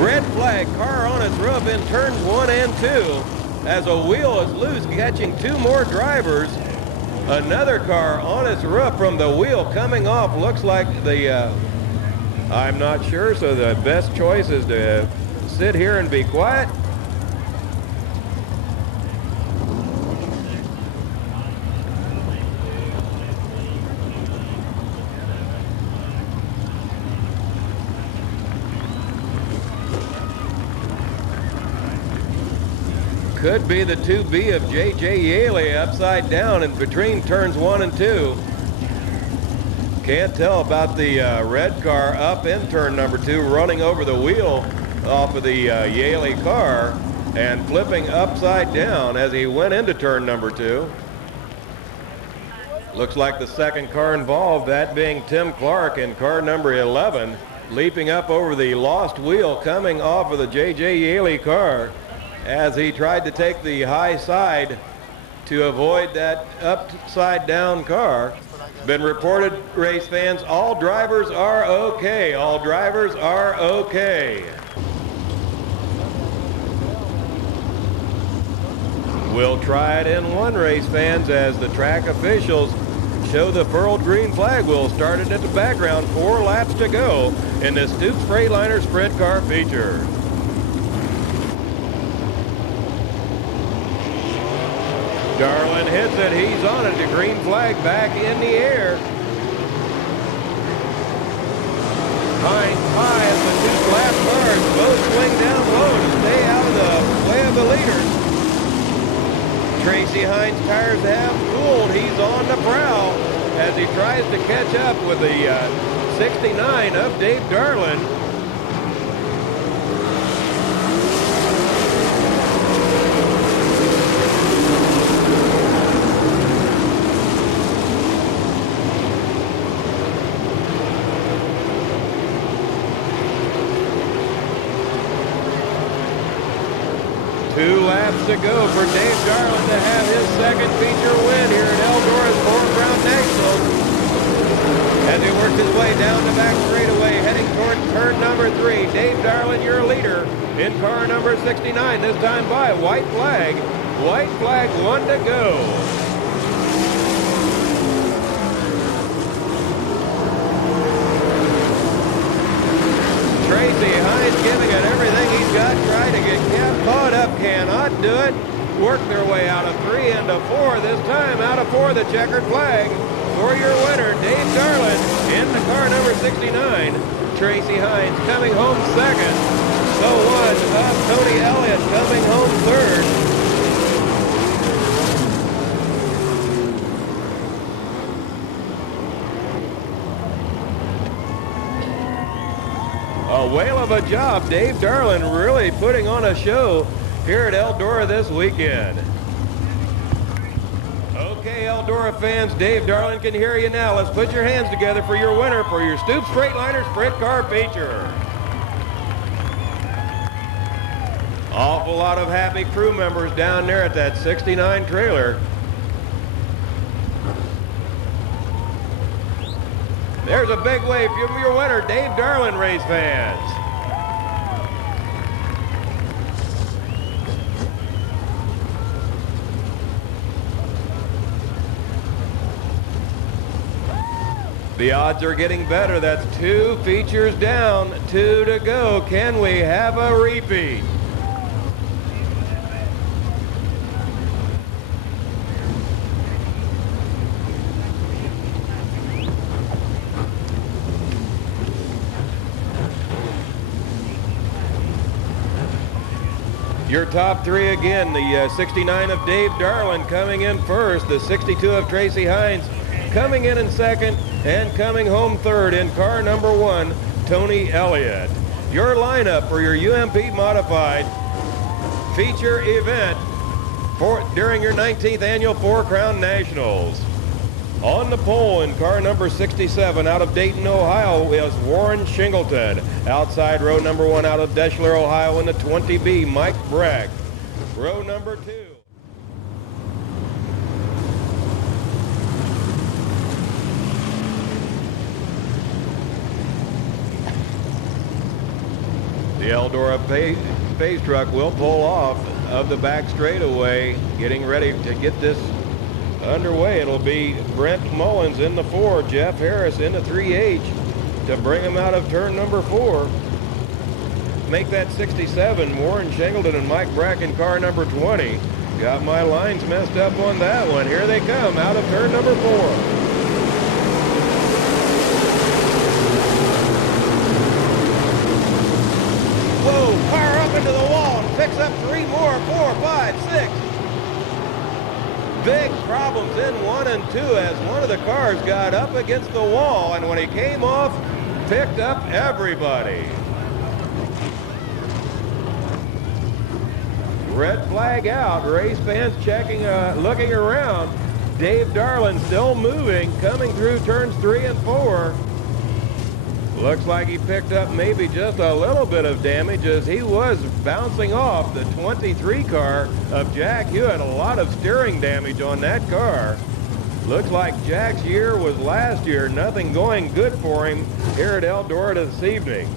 Red flag, car on its roof in turns 1 and 2 as a wheel is loose, catching 2 more drivers. Another car on its roof from the wheel coming off. Looks like the, I'm not sure, so the best choice is to sit here and be quiet. Could be the 2B of J.J. Yaley upside down in between turns 1 and 2. Can't tell about the red car up in turn number 2, running over the wheel off of the Yaley car and flipping upside down as he went into turn number 2. Looks like the second car involved, that being Tim Clark in car number 11, leaping up over the lost wheel coming off of the J.J. Yaley car as he tried to take the high side to avoid that upside down car. Been reported, race fans, all drivers are okay. All drivers are okay. We'll try it in one, race fans, as the track officials show the furled green flag. We'll start it at the background. 4 laps to go in this Stoops Freightliner Sprint Car feature. Darlin hits it, he's on it, the green flag back in the air. Hines high as the 2 lap cars both swing down low to stay out of the way of the leaders. Tracy Hines' tires have cooled, he's on the prowl as he tries to catch up with the 69 of Dave Darlin. To go for Dave Darlin to have his second feature win here at Eldora's 4th Round National. As he works his way down the back straightaway, heading toward turn number 3. Dave Darlin, your leader in car number 69, this time by white flag. White flag, 1 to go. Tracy Hines giving it everything he's got, trying to get caught up, cannot do it. Work their way out of 3 into 4, this time out of 4, the checkered flag for your winner, Dave Darlin, in the car number 69. Tracy Hines coming home 2nd. So was Tony Elliott coming home 3rd. A whale of a job. Dave Darlin really putting on a show here at Eldora this weekend. Okay, Eldora fans, Dave Darlin can hear you now. Let's put your hands together for your winner for your Stoops Freightliner Sprint Car feature. Awful lot of happy crew members down there at that 69 trailer. There's a big wave from your winner, Dave Darlin, race fans. The odds are getting better. That's 2 features down, 2 to go. Can we have a repeat? Your top 3 again, the 69 of Dave Darlin coming in first, the 62 of Tracy Hines coming in second, and coming home third in car number 1, Tony Elliott. Your lineup for your UMP Modified feature event during your 19th annual 4 Crown Nationals. On the pole in car number 67 out of Dayton, Ohio is Warren Shingleton. Outside row number 1 out of Deschler, Ohio in the 20B, Mike Breck. Row number 2. The Eldora phase truck will pull off of the back straightaway, getting ready to get this underway. It'll be Brent Mullins in the 4, Jeff Harris in the 3H to bring him out of turn number 4. Make that 67, Warren Shingleton and Mike Brack in car number 20. Got my lines messed up on that one. Here they come out of turn number 4. Whoa, car up into the wall and picks up 3 more, 4, 5, 6. Big problems in 1 and 2 as one of the cars got up against the wall, and when he came off, picked up everybody. Red flag out, race fans checking, looking around. Dave Darlin still moving, coming through turns 3 and 4. Looks like he picked up maybe just a little bit of damage as he was bouncing off the 23 car of Jack Hewitt. A lot of steering damage on that car. Looks like Jack's year was last year. Nothing going good for him here at Eldora this evening.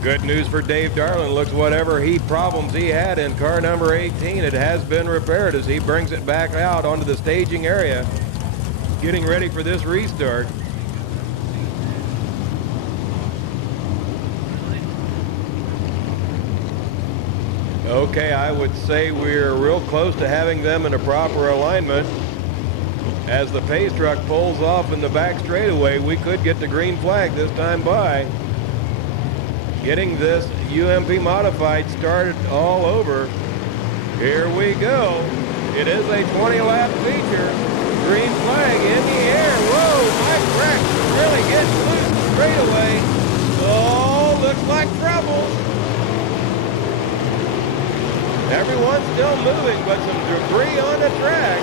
Good news for Dave Darlin. Looks whatever problems he had in car number 18, it has been repaired as he brings it back out onto the staging area, getting ready for this restart. Okay, I would say we're real close to having them in a proper alignment. As the pace truck pulls off in the back straightaway, we could get the green flag this time by. Getting this UMP Modified started all over. Here we go. It is a 20-lap feature. Green flag in the air. Whoa, Mike Breck really getting loose straight away. Oh, looks like trouble. Everyone's still moving, but some debris on the track.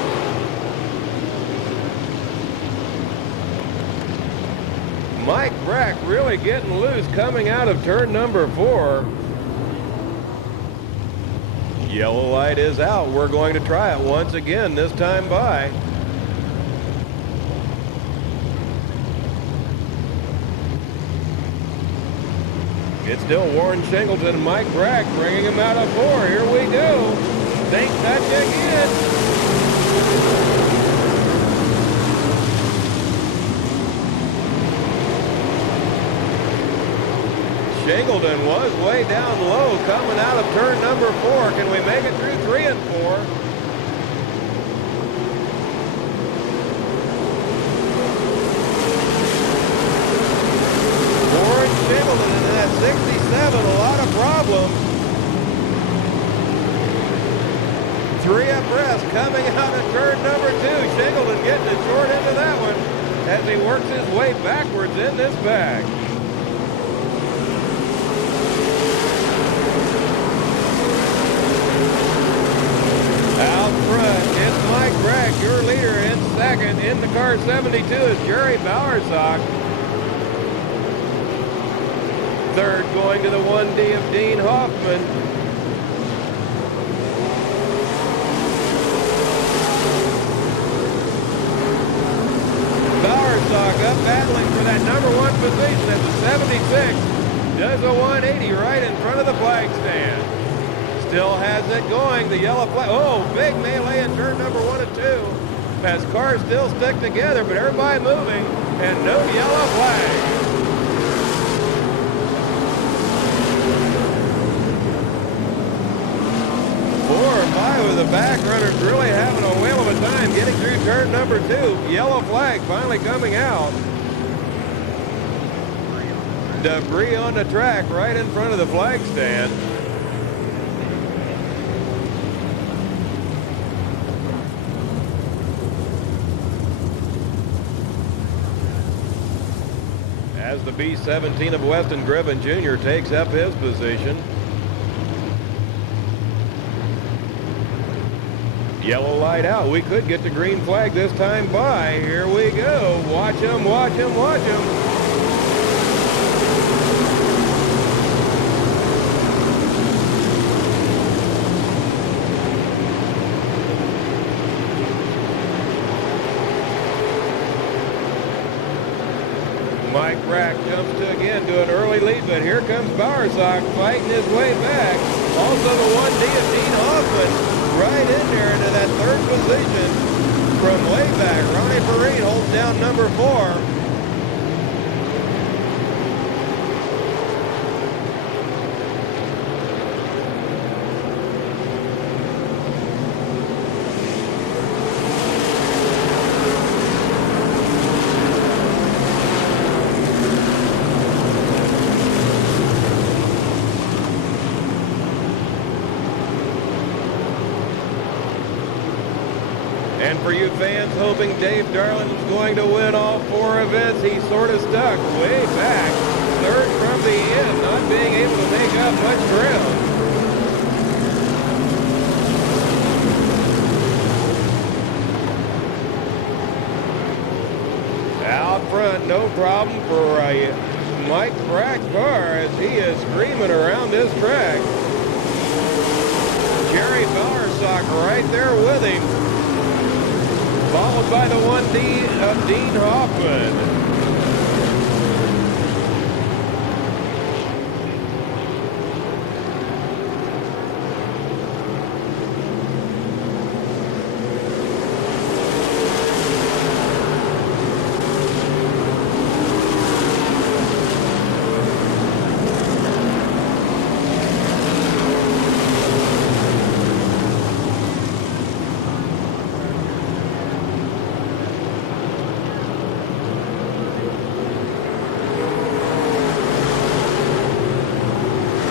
Mike Brack really getting loose coming out of turn number 4. Yellow light is out. We're going to try it once again, this time by. It's still Warren Shingleton and Mike Brack bringing him out of 4. Here we go. Stink touch again. Shingleton was way down low coming out of turn number 4. Can we make it through 3 and 4? Warren Shingleton in that 67, a lot of problems. 3 abreast coming out of turn number 2. Shingleton getting the short end of that one as he works his way backwards in this bag. Out front, it's Mike Brack, your leader in second. In the car 72 is Jerry Bowersock. Third going to the 1D of Dean Hoffman. battling for that number 1 position as the 76 does a 180 right in front of the flag stand. Still has it going, the yellow flag. Oh, big melee in turn number 1 and 2. As cars still stick together, but everybody moving, and no yellow flag. 4 or 5 of the back runners really having a whale of a time getting through turn number 2. Yellow flag finally coming out. Debris on the track right in front of the flag stand. As the B-17 of Weston Griffin Jr. takes up his position. Yellow light out. We could get the green flag this time by. Here we go. Watch him, watch him, watch him. Mike Brack jumps to an early lead, but here comes Bowersock fighting his way back. Also the 1D of Dean Hoffman right in there into that 3rd position from way back. Ronnie Perrine holds down number 4. And for you fans hoping Dave Darland was going to win all 4 events, he's sort of stuck way back. 3rd from the end, not being able to make up much ground. Out front, no problem for Mike Brack's car as he is screaming around this track. Jerry Bowersock right there with him. Followed by the 1D of Dean Hoffman.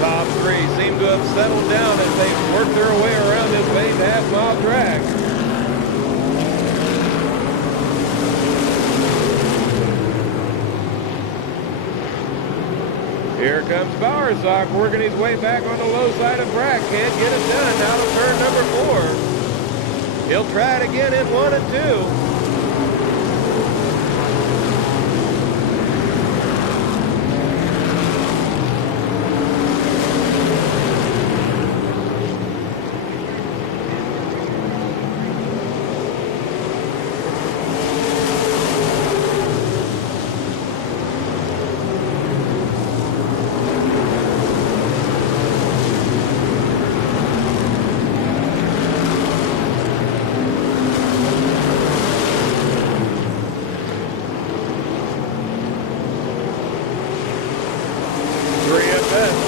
Top 3 seem to have settled down as they work their way around this 8.5-mile track. Here comes Bowersock working his way back on the low side of Brack. Can't get it done out of turn number 4. He'll try it again in 1 and 2.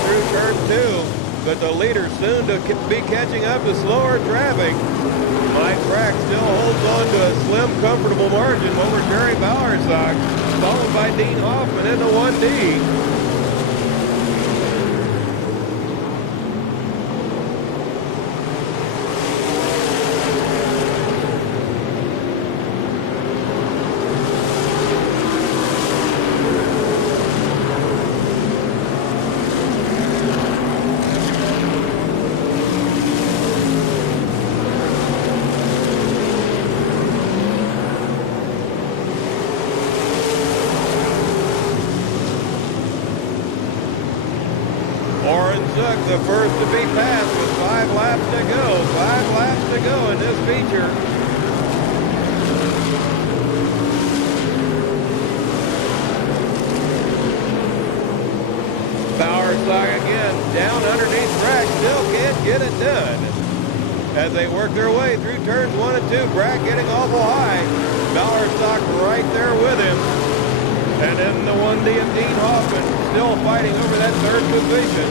Through turn 2, but the leader soon to be catching up to slower traffic. Mike Brack still holds on to a slim, comfortable margin over Jerry Bowersock, followed by Dean Hoffman in the 1D. The first to be passed with 5 laps to go. 5 laps to go in this feature. as they work their way through turns 1 and 2. Brack getting awful high. Ballerstock right there with him. And then the 1D of Dean Hoffman still fighting over that third position.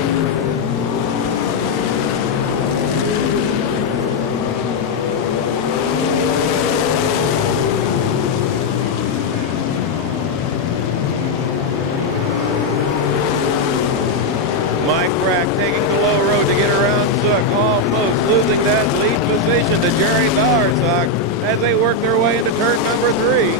Mike Brack taking the low road to get around Zook, almost losing that lead position to Jerry Ballerstock as they work their way into turn number 3.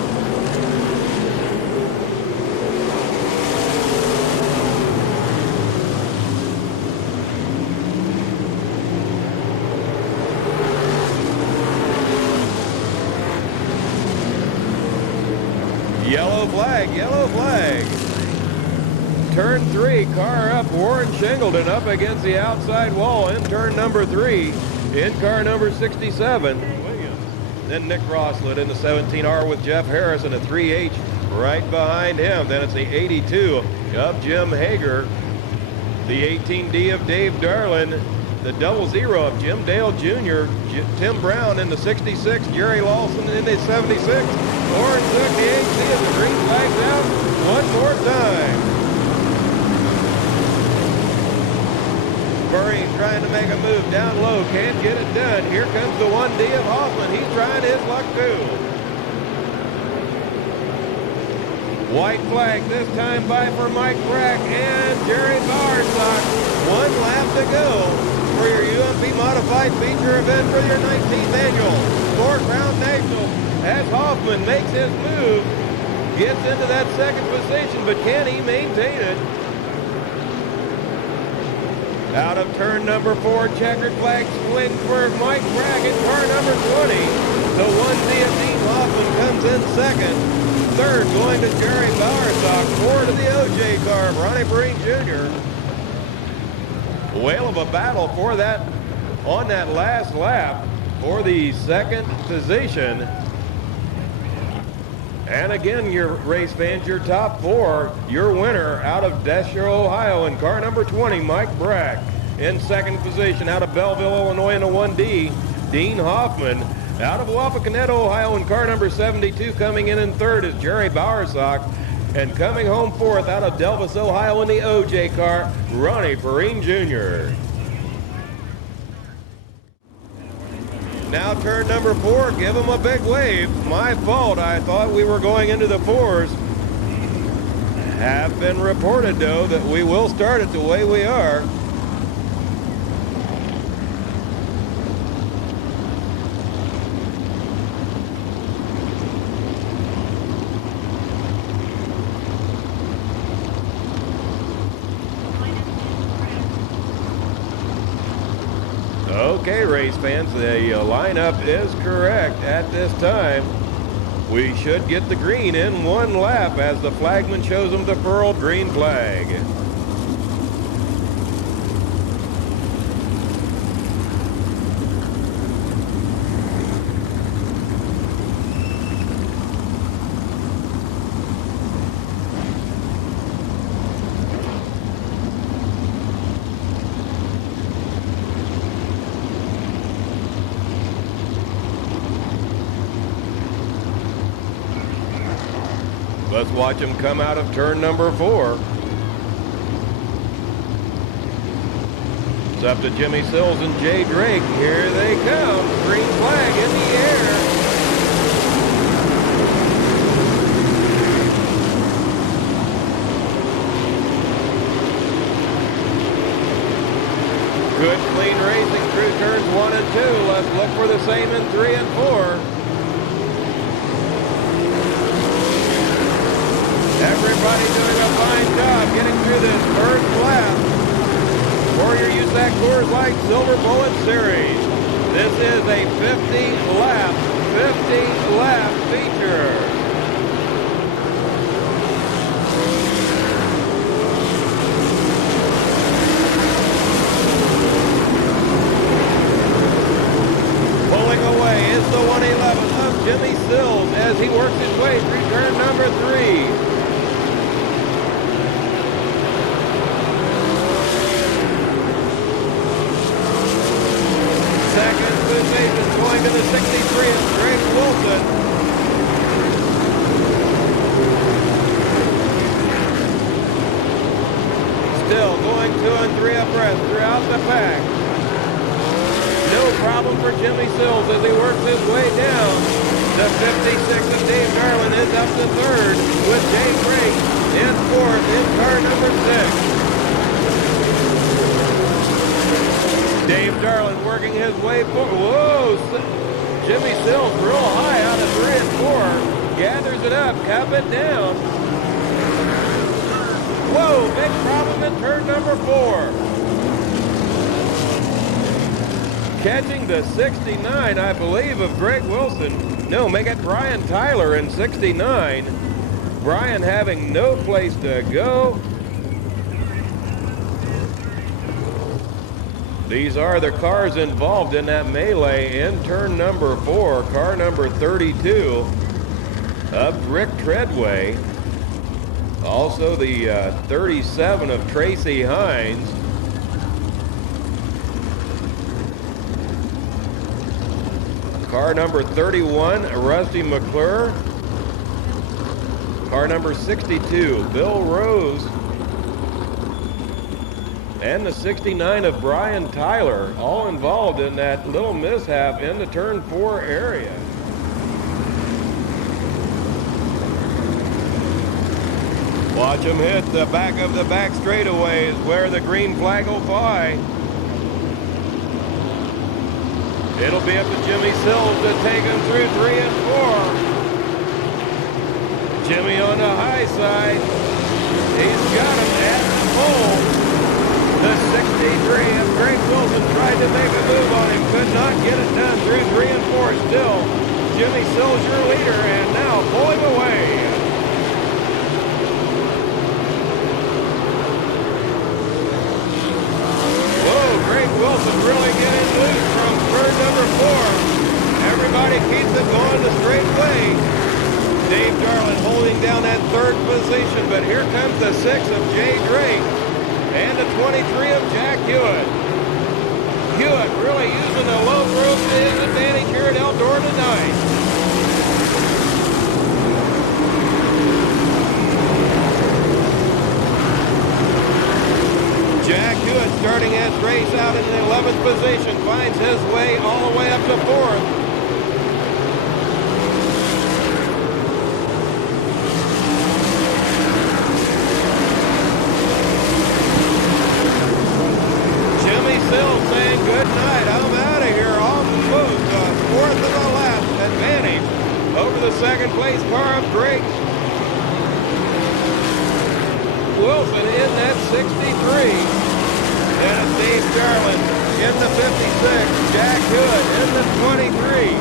Yellow flag, yellow flag. Turn 3, car up, Warren Shingleton up against the outside wall in turn number 3. In car number 67. Then Nick Rosslet in the 17R with Jeff Harris and a 3H right behind him. Then it's the 82 of Jim Hager. The 18D of Dave Darlin. The 00 of Jim Dale Jr. Tim Brown in the 66. Jerry Lawson in the 76. Warren Zook, the 8C as the green flag's out one more time. Murray trying to make a move down low, can't get it done. Here comes the 1D of Hoffman. He's trying his luck too. White flag this time by for Mike Brack and Jerry Ballerstock. 1 lap to go for your UMP Modified Feature event for your 19th annual 4-Crown National. As Hoffman makes his move, gets into that second position, but can he maintain it? Out of turn number 4, checkered flag swing for Mike Brack in car number 20. The 1D of Dean Hoffman comes in second. Third going to Jerry Ballerstock. 4 to the OJ car of Ronnie Breen Jr. Whale of a battle for that on that last lap for the second position. And again, your race fans, your top 4, your winner out of Desher, Ohio in car number 20, Mike Brack. In second position out of Belleville, Illinois in the 1D, Dean Hoffman. Out of Wapakoneta, Ohio in car number 72, coming in third is Jerry Ballerstock. And coming home fourth out of Delvis, Ohio in the OJ car, Ronnie Perrine Jr. Now turn number 4, give him a big wave. My fault, I thought we were going into the 4s. Have been reported though that we will start it the way we are. Okay, race fans, the lineup is correct at this time. We should get the green in 1 lap as the flagman shows them the furled green flag. Let's watch them come out of turn number 4. It's up to Jimmy Sills and Jay Drake. Here they come. Green flag in the air. Good clean racing through turns 1 and 2. Let's look for the same in 3 and 4. Everybody doing a fine job getting through this first lap for your USAC Coors Light Silver Bullet Series. This is a 50-lap feature. Pulling away is the 111 of Jimmy Sills as he works his way through turn number 3. Second 3 abreast throughout the pack. No problem for Jimmy Sills as he works his way down. The 56 of Dave Darlin is up to third with Jay Drake in fourth in car number 6. Dave Darlin working his way forward. Whoa! Jimmy Sills real high out of 3 and 4. Gathers it up, cup it down. Whoa, big problem in turn number 4. Catching the 69, I believe, of Greg Wilson. No, make it Brian Tyler in 69. Brian having no place to go. These are the cars involved in that melee in turn number 4. Car number 32 of Rick Treadway. Also the 37 of Tracy Hines. Car number 31, Rusty McClure. Car number 62, Bill Rose. And the 69 of Brian Tyler, all involved in that little mishap in the turn 4 area. Watch him hit the back of the back straightaway is where the green flag will fly. It'll be up to Jimmy Sills to take him through 3 and 4. Jimmy on the high side. He's got him at the pole. The 63 of Greg Wilson tried to make a move on him. Could not get it done through 3 and 4 still. Jimmy Sills your leader and now pulling away. Greg Wilson really getting loose from turn number 4. Everybody keeps it going the straight way. Dave Darlin holding down that 3rd position, but here comes the 6 of Jay Drake and the 23 of Jack Hewitt. Hewitt really using the low growth to his advantage here at Eldora tonight. Jack Hewitt starting his race out in the 11th position, finds his way all the way up to 4th. Jimmy Sills saying good night, I'm out of here, almost a 4th of the lap advantage over the 2nd place car of Drake. Wilson in that 63. Then it's Dave Darlin in the 56. Jack Hewitt in the 23.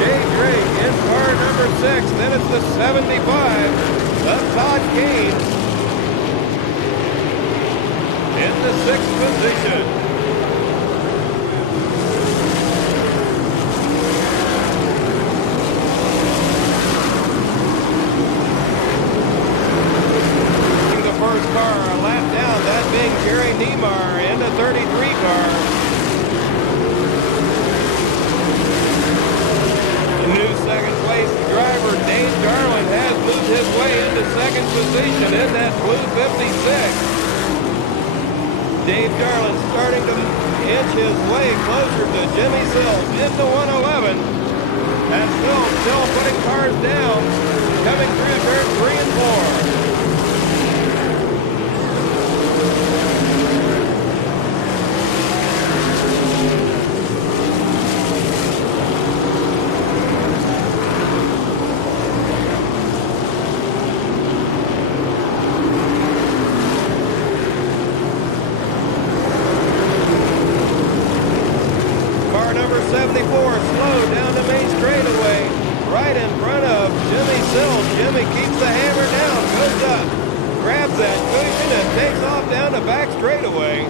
Jay Drake in car number 6. Then it's the 75 of Todd Kane in the 6th position. First car a lap down, that being Jerry Niemeyer in the 33 car. The new 2nd place driver, Dave Darlin, has moved his way into 2nd position in that blue 56. Dave Darlin starting to inch his way closer to Jimmy Sills in the 111. And still putting cars down, coming through turn 3 and 4. Car number 74 slow down the main straightaway, right in front of Jimmy Sills. Jimmy keeps the hammer down, goes up, grabs that cushion and takes off down the back straightaway.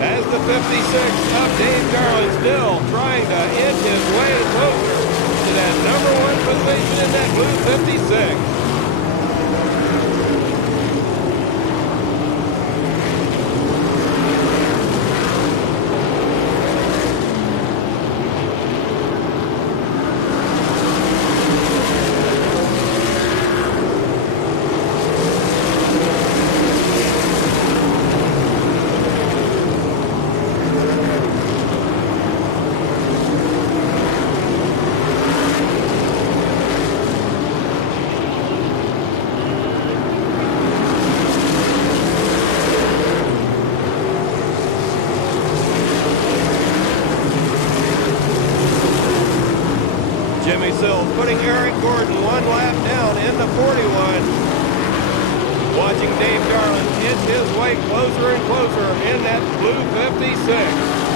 As the 56 of Dave Darlin still trying to inch his way closer to that number 1 position in that blue 56. Jimmy Sills putting Eric Gordon 1 lap down in the 41. Watching Dave Darlin inch his way closer and closer in that blue 56.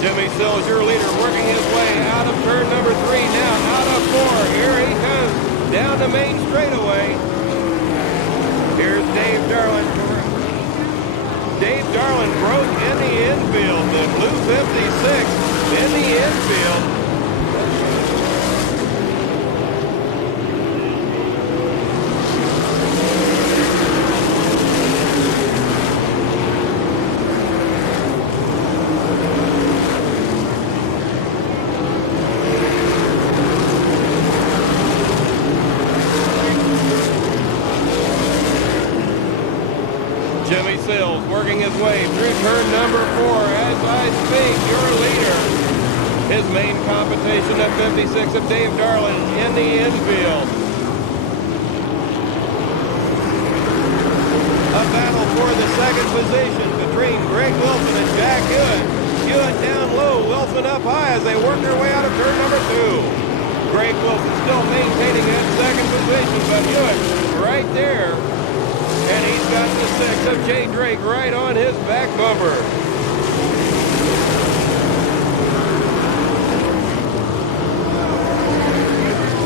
Jimmy Sills, your leader, working his way out of turn number 3, now out of 4. Here he comes down the main straightaway. Here's Dave Darlin. Dave Darlin broke in the infield. The blue 56 in the infield. Jimmy Sills working his way through turn number 4 as I speak, your leader. His main competition at 56 of Dave Darlin in the infield. A battle for the second position between Greg Wilson and Jack Hewitt. Hewitt down low, Wilson up high as they work their way out of turn number 2. Greg Wilson still maintaining that second position, but Hewitt right there. And he's got the 6 of Jay Drake right on his back bumper.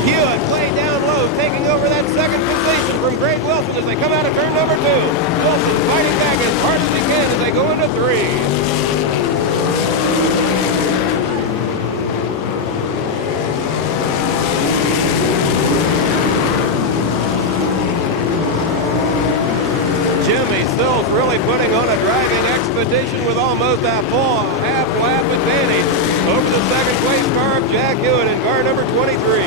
Hewitt way down low, taking over that second position from Greg Wilson as they come out of turn number 2. Wilson fighting back as hard as he can as they go into 3. Sills really putting on a driving expedition with almost a full half-lap advantage over the second place car of Jack Hewitt in car number 23.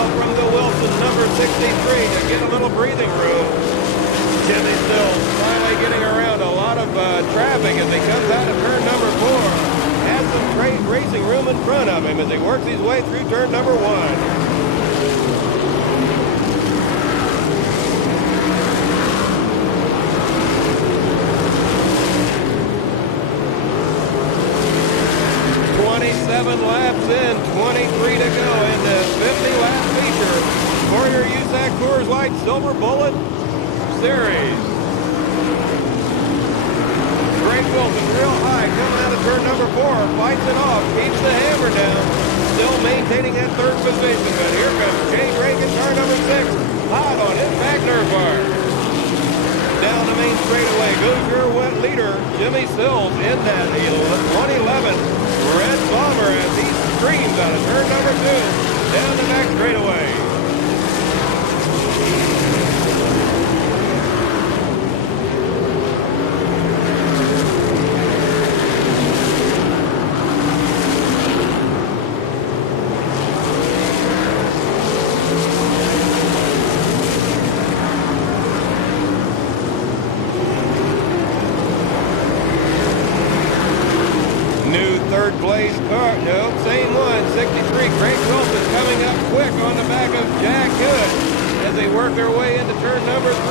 From the Wilson number 63 to get a little breathing room. Jimmy Sills finally getting around a lot of traffic as he comes out of turn number 4. Has some great racing room in front of him as he works his way through turn number 1. Laps in, 23 to go in the 50-lap feature for your USAC Coors Light Silver Bullet Series. Greg Wilson real high coming out of turn number 4, fights it off, keeps the hammer down, still maintaining that third position, but here comes Jay Drake in car number 6, hot on his back nerve bar. Down the main straightaway goes your leader, Jimmy Sills, in that 111 Red Bomber as he screams out of turn number 2 down the back straightaway. Third place car, no, same one, 63, Greg Wilson coming up quick on the back of Jack Hewitt as they work their way into turn number 3.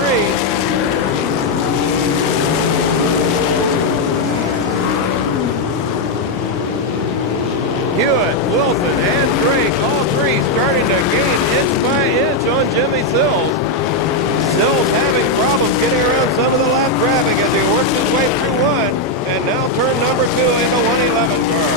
Hewitt, Wilson, and Drake, all three starting to gain inch by inch on Jimmy Sills. Sills having problems getting around some of the lap traffic as he works his way through 1. And now turn number 2 in the 111 car.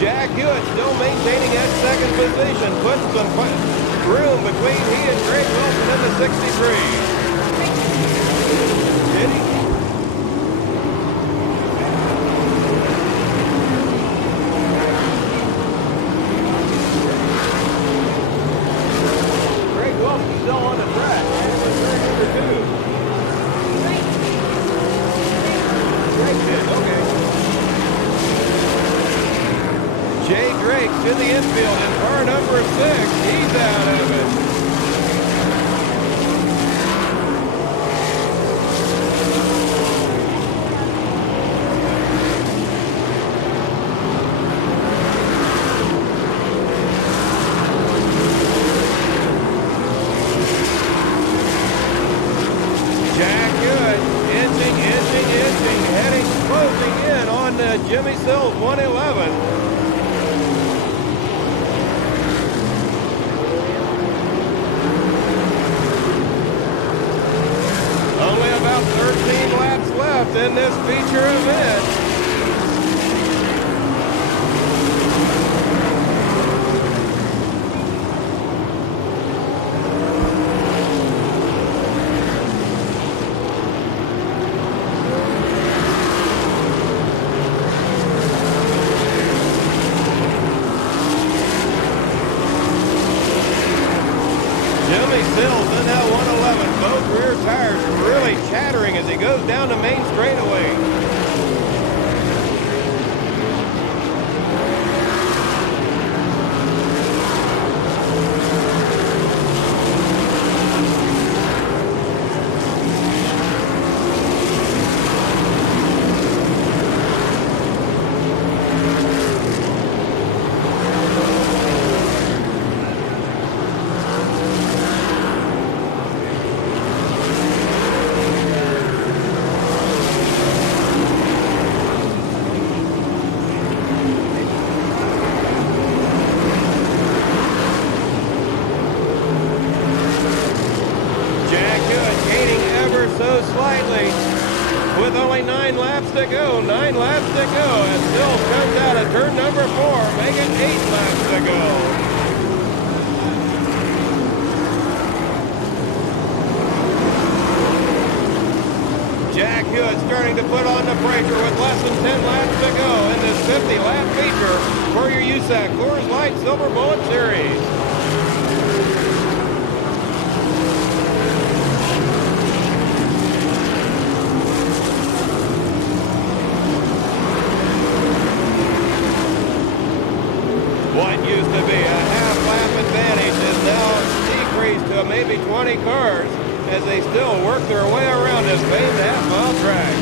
Jack Hewitt still maintaining that second position, puts some room between he and Greg Wilson in the 63. Did he? Greg Wilson still on the track. Turn number 2. Greg did, okay. Jay Drake's in the infield in car number 6. He's out of it. Jack Hewitt inching, heading, closing in on Jimmy Sills 111. Only about 13 laps left in this feature event. Jimmy Sills in that 111, both rear tires really chattering as he goes down the main straightaway. So slightly with only 9 laps to go, and still comes out of turn number 4, making 8 laps to go. Jack Hewitt starting to put on the breaker with less than 10 laps to go in this 50-lap feature for your USAC Coors Light Silver Bullet Series. What used to be a half-lap advantage is now decreased to maybe 20 cars as they still work their way around this famed half-mile track.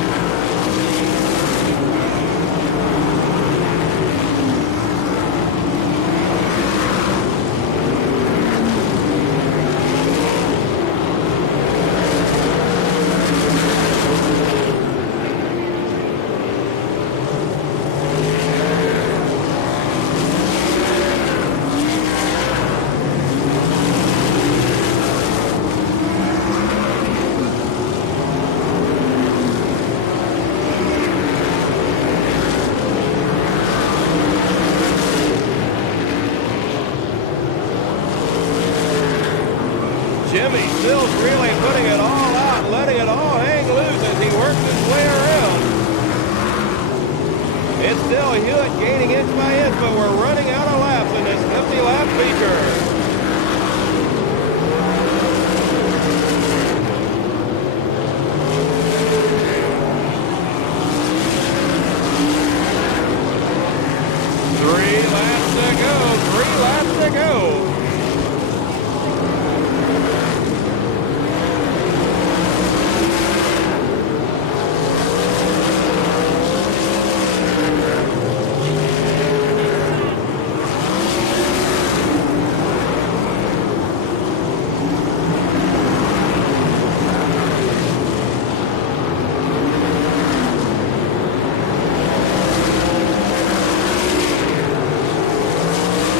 Jimmy Sills really putting it all out, letting it all hang loose as he works his way around. It's still Hewitt gaining inch by inch, but we're running out of laps in this 50-lap feature. Three laps to go.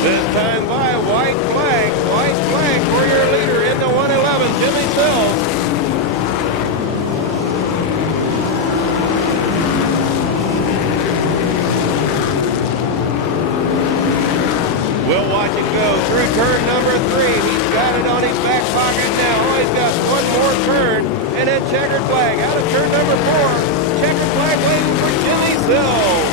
This time by white flag for your leader in the 111, Jimmy Sills. Watch it go through turn number 3. He's got it on his back pocket now. Oh, he's got one more turn, and then checkered flag out of turn number 4. Checkered flag waiting for Jimmy Sills.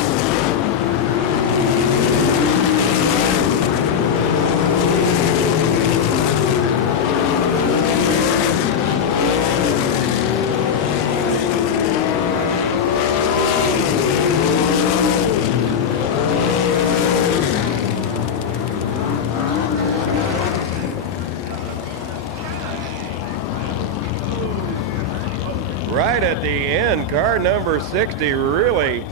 Right at the end, car number 60 really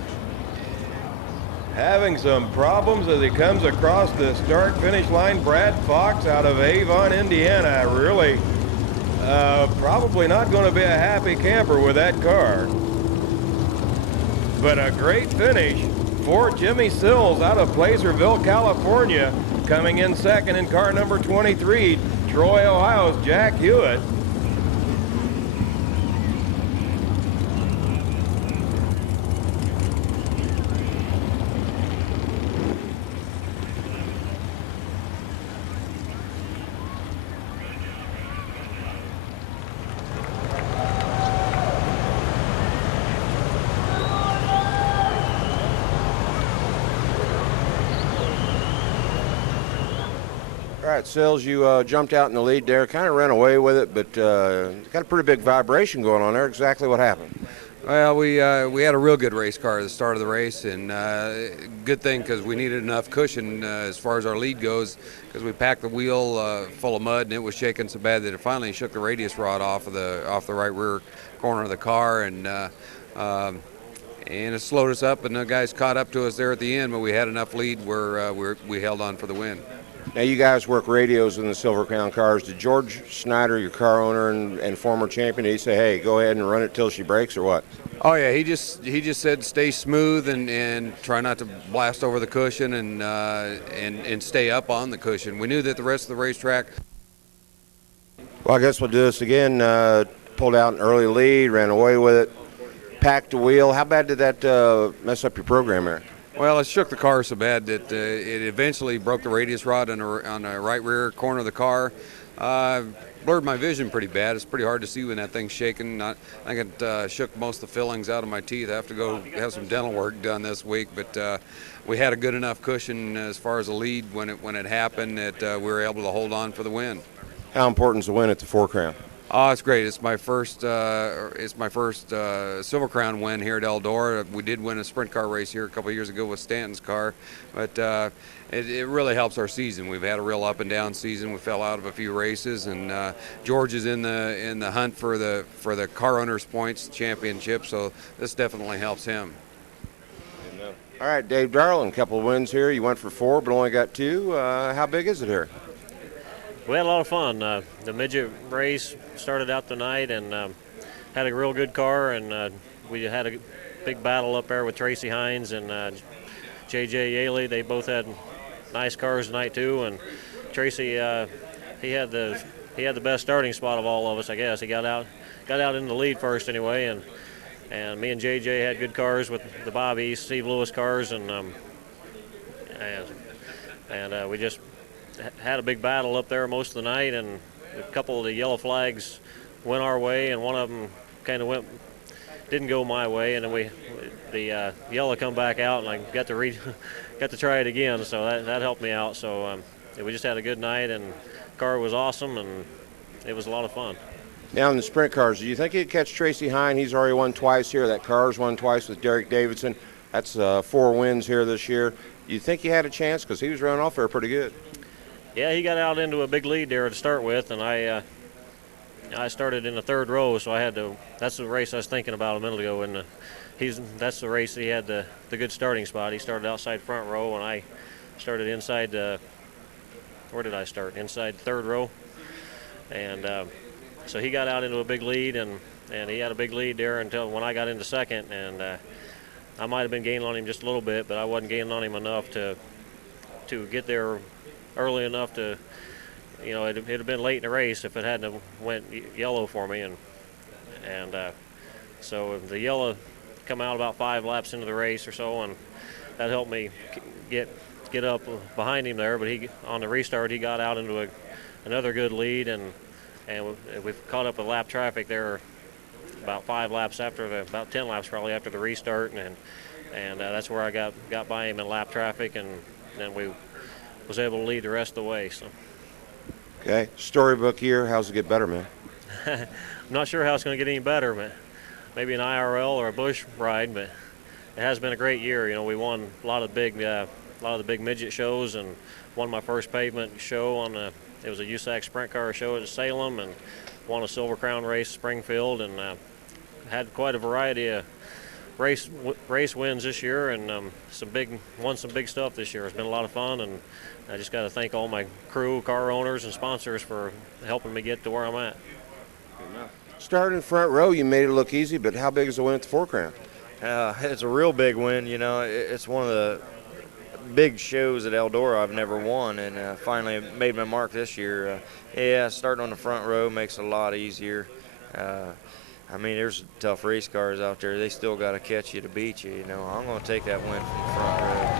having some problems as he comes across the start-finish line. Brad Fox out of Avon, Indiana, really probably not going to be a happy camper with that car. But a great finish for Jimmy Sills out of Placerville, California, coming in second in car number 23, Troy, Ohio's Jack Hewitt. All right, Sills, you jumped out in the lead there, kind of ran away with it, but got a pretty big vibration going on there. Exactly what happened? Well, we had a real good race car at the start of the race, and good thing because we needed enough cushion as far as our lead goes, because we packed the wheel full of mud and it was shaking so bad that it finally shook the radius rod off the right rear corner of the car, and it slowed us up, and the guys caught up to us there at the end, but we had enough lead where we held on for the win. Now, you guys work radios in the Silver Crown cars. Did George Snyder, your car owner and former champion, did he say, hey, go ahead and run it till she breaks, or what? Oh yeah, he just said stay smooth and try not to blast over the cushion and stay up on the cushion. We knew that the rest of the racetrack. Well, I guess we'll do this again. Pulled out an early lead, ran away with it, packed the wheel. How bad did that mess up your program there? Well, it shook the car so bad that it eventually broke the radius rod on the right rear corner of the car. Blurred my vision pretty bad. It's pretty hard to see when that thing's shaking. I think it shook most of the fillings out of my teeth. I have to go have some dental work done this week, but we had a good enough cushion as far as the lead when it happened that we were able to hold on for the win. How important is the win at the Four Crown? Oh, it's great. It's my first Silver Crown win here at Eldora. We did win a sprint car race here a couple of years ago with Stanton's car, but it really helps our season. We've had a real up and down season. We fell out of a few races, and George is in the hunt for the car owners points championship, so this definitely helps him. All right, Dave Darling, a couple of wins here. You went for 4, but only got 2. How big is it here? We had a lot of fun. The midget race started out the night and had a real good car, and we had a big battle up there with Tracy Hines and J.J. Yaley. They both had nice cars tonight too, and Tracy he had the best starting spot of all of us, I guess. He got out in the lead first anyway, and me and J.J. had good cars with the Bobby Steve Lewis cars, and we just had a big battle up there most of the night, and a couple of the yellow flags went our way, and one of them kind of didn't go my way, and then the yellow come back out, and I got to try it again, so that helped me out. So we just had a good night, and the car was awesome, and it was a lot of fun. Now in the sprint cars, do you think you could catch Tracy Hine? He's already won twice here. That car's won twice with Derek Davidson. That's 4 wins here this year. Do you think he had a chance? Because he was running off there pretty good. Yeah, he got out into a big lead there to start with, and I started in the 3rd row, so I had to. That's the race I was thinking about a minute ago, and that's the race he had the good starting spot. He started outside front row, and I started inside. Where did I start? Inside 3rd row, and so he got out into a big lead, and he had a big lead there until when I got into 2nd, and I might have been gaining on him just a little bit, but I wasn't gaining on him enough to get there early enough to, it'd have been late in the race if it hadn't went yellow for me, and so the yellow come out about 5 laps into the race or so, and that helped me get get up behind him there, but on the restart he got out into another good lead, and we've caught up with lap traffic there about 5 laps about 10 laps probably after the restart, and that's where I got by him in lap traffic, and then we was able to lead the rest of the way. So. Okay, storybook year. How's it get better, man? I'm not sure how it's going to get any better, but maybe an IRL or a bush ride. But it has been a great year. You know, we won a lot of the big midget shows, and won my first pavement show it was a USAC sprint car show at Salem, and won a Silver Crown race Springfield, and had quite a variety of race wins this year, and won some big stuff this year. It's been a lot of fun, and I just got to thank all my crew, car owners, and sponsors for helping me get to where I'm at. Starting in front row, you made it look easy, but how big is the win at the 4 Crown? It's a real big win. You know, it's one of the big shows at Eldora I've never won, and finally made my mark this year. Yeah, starting on the front row makes it a lot easier. I mean, there's tough race cars out there. They still got to catch you to beat you. You know, I'm going to take that win from the front row.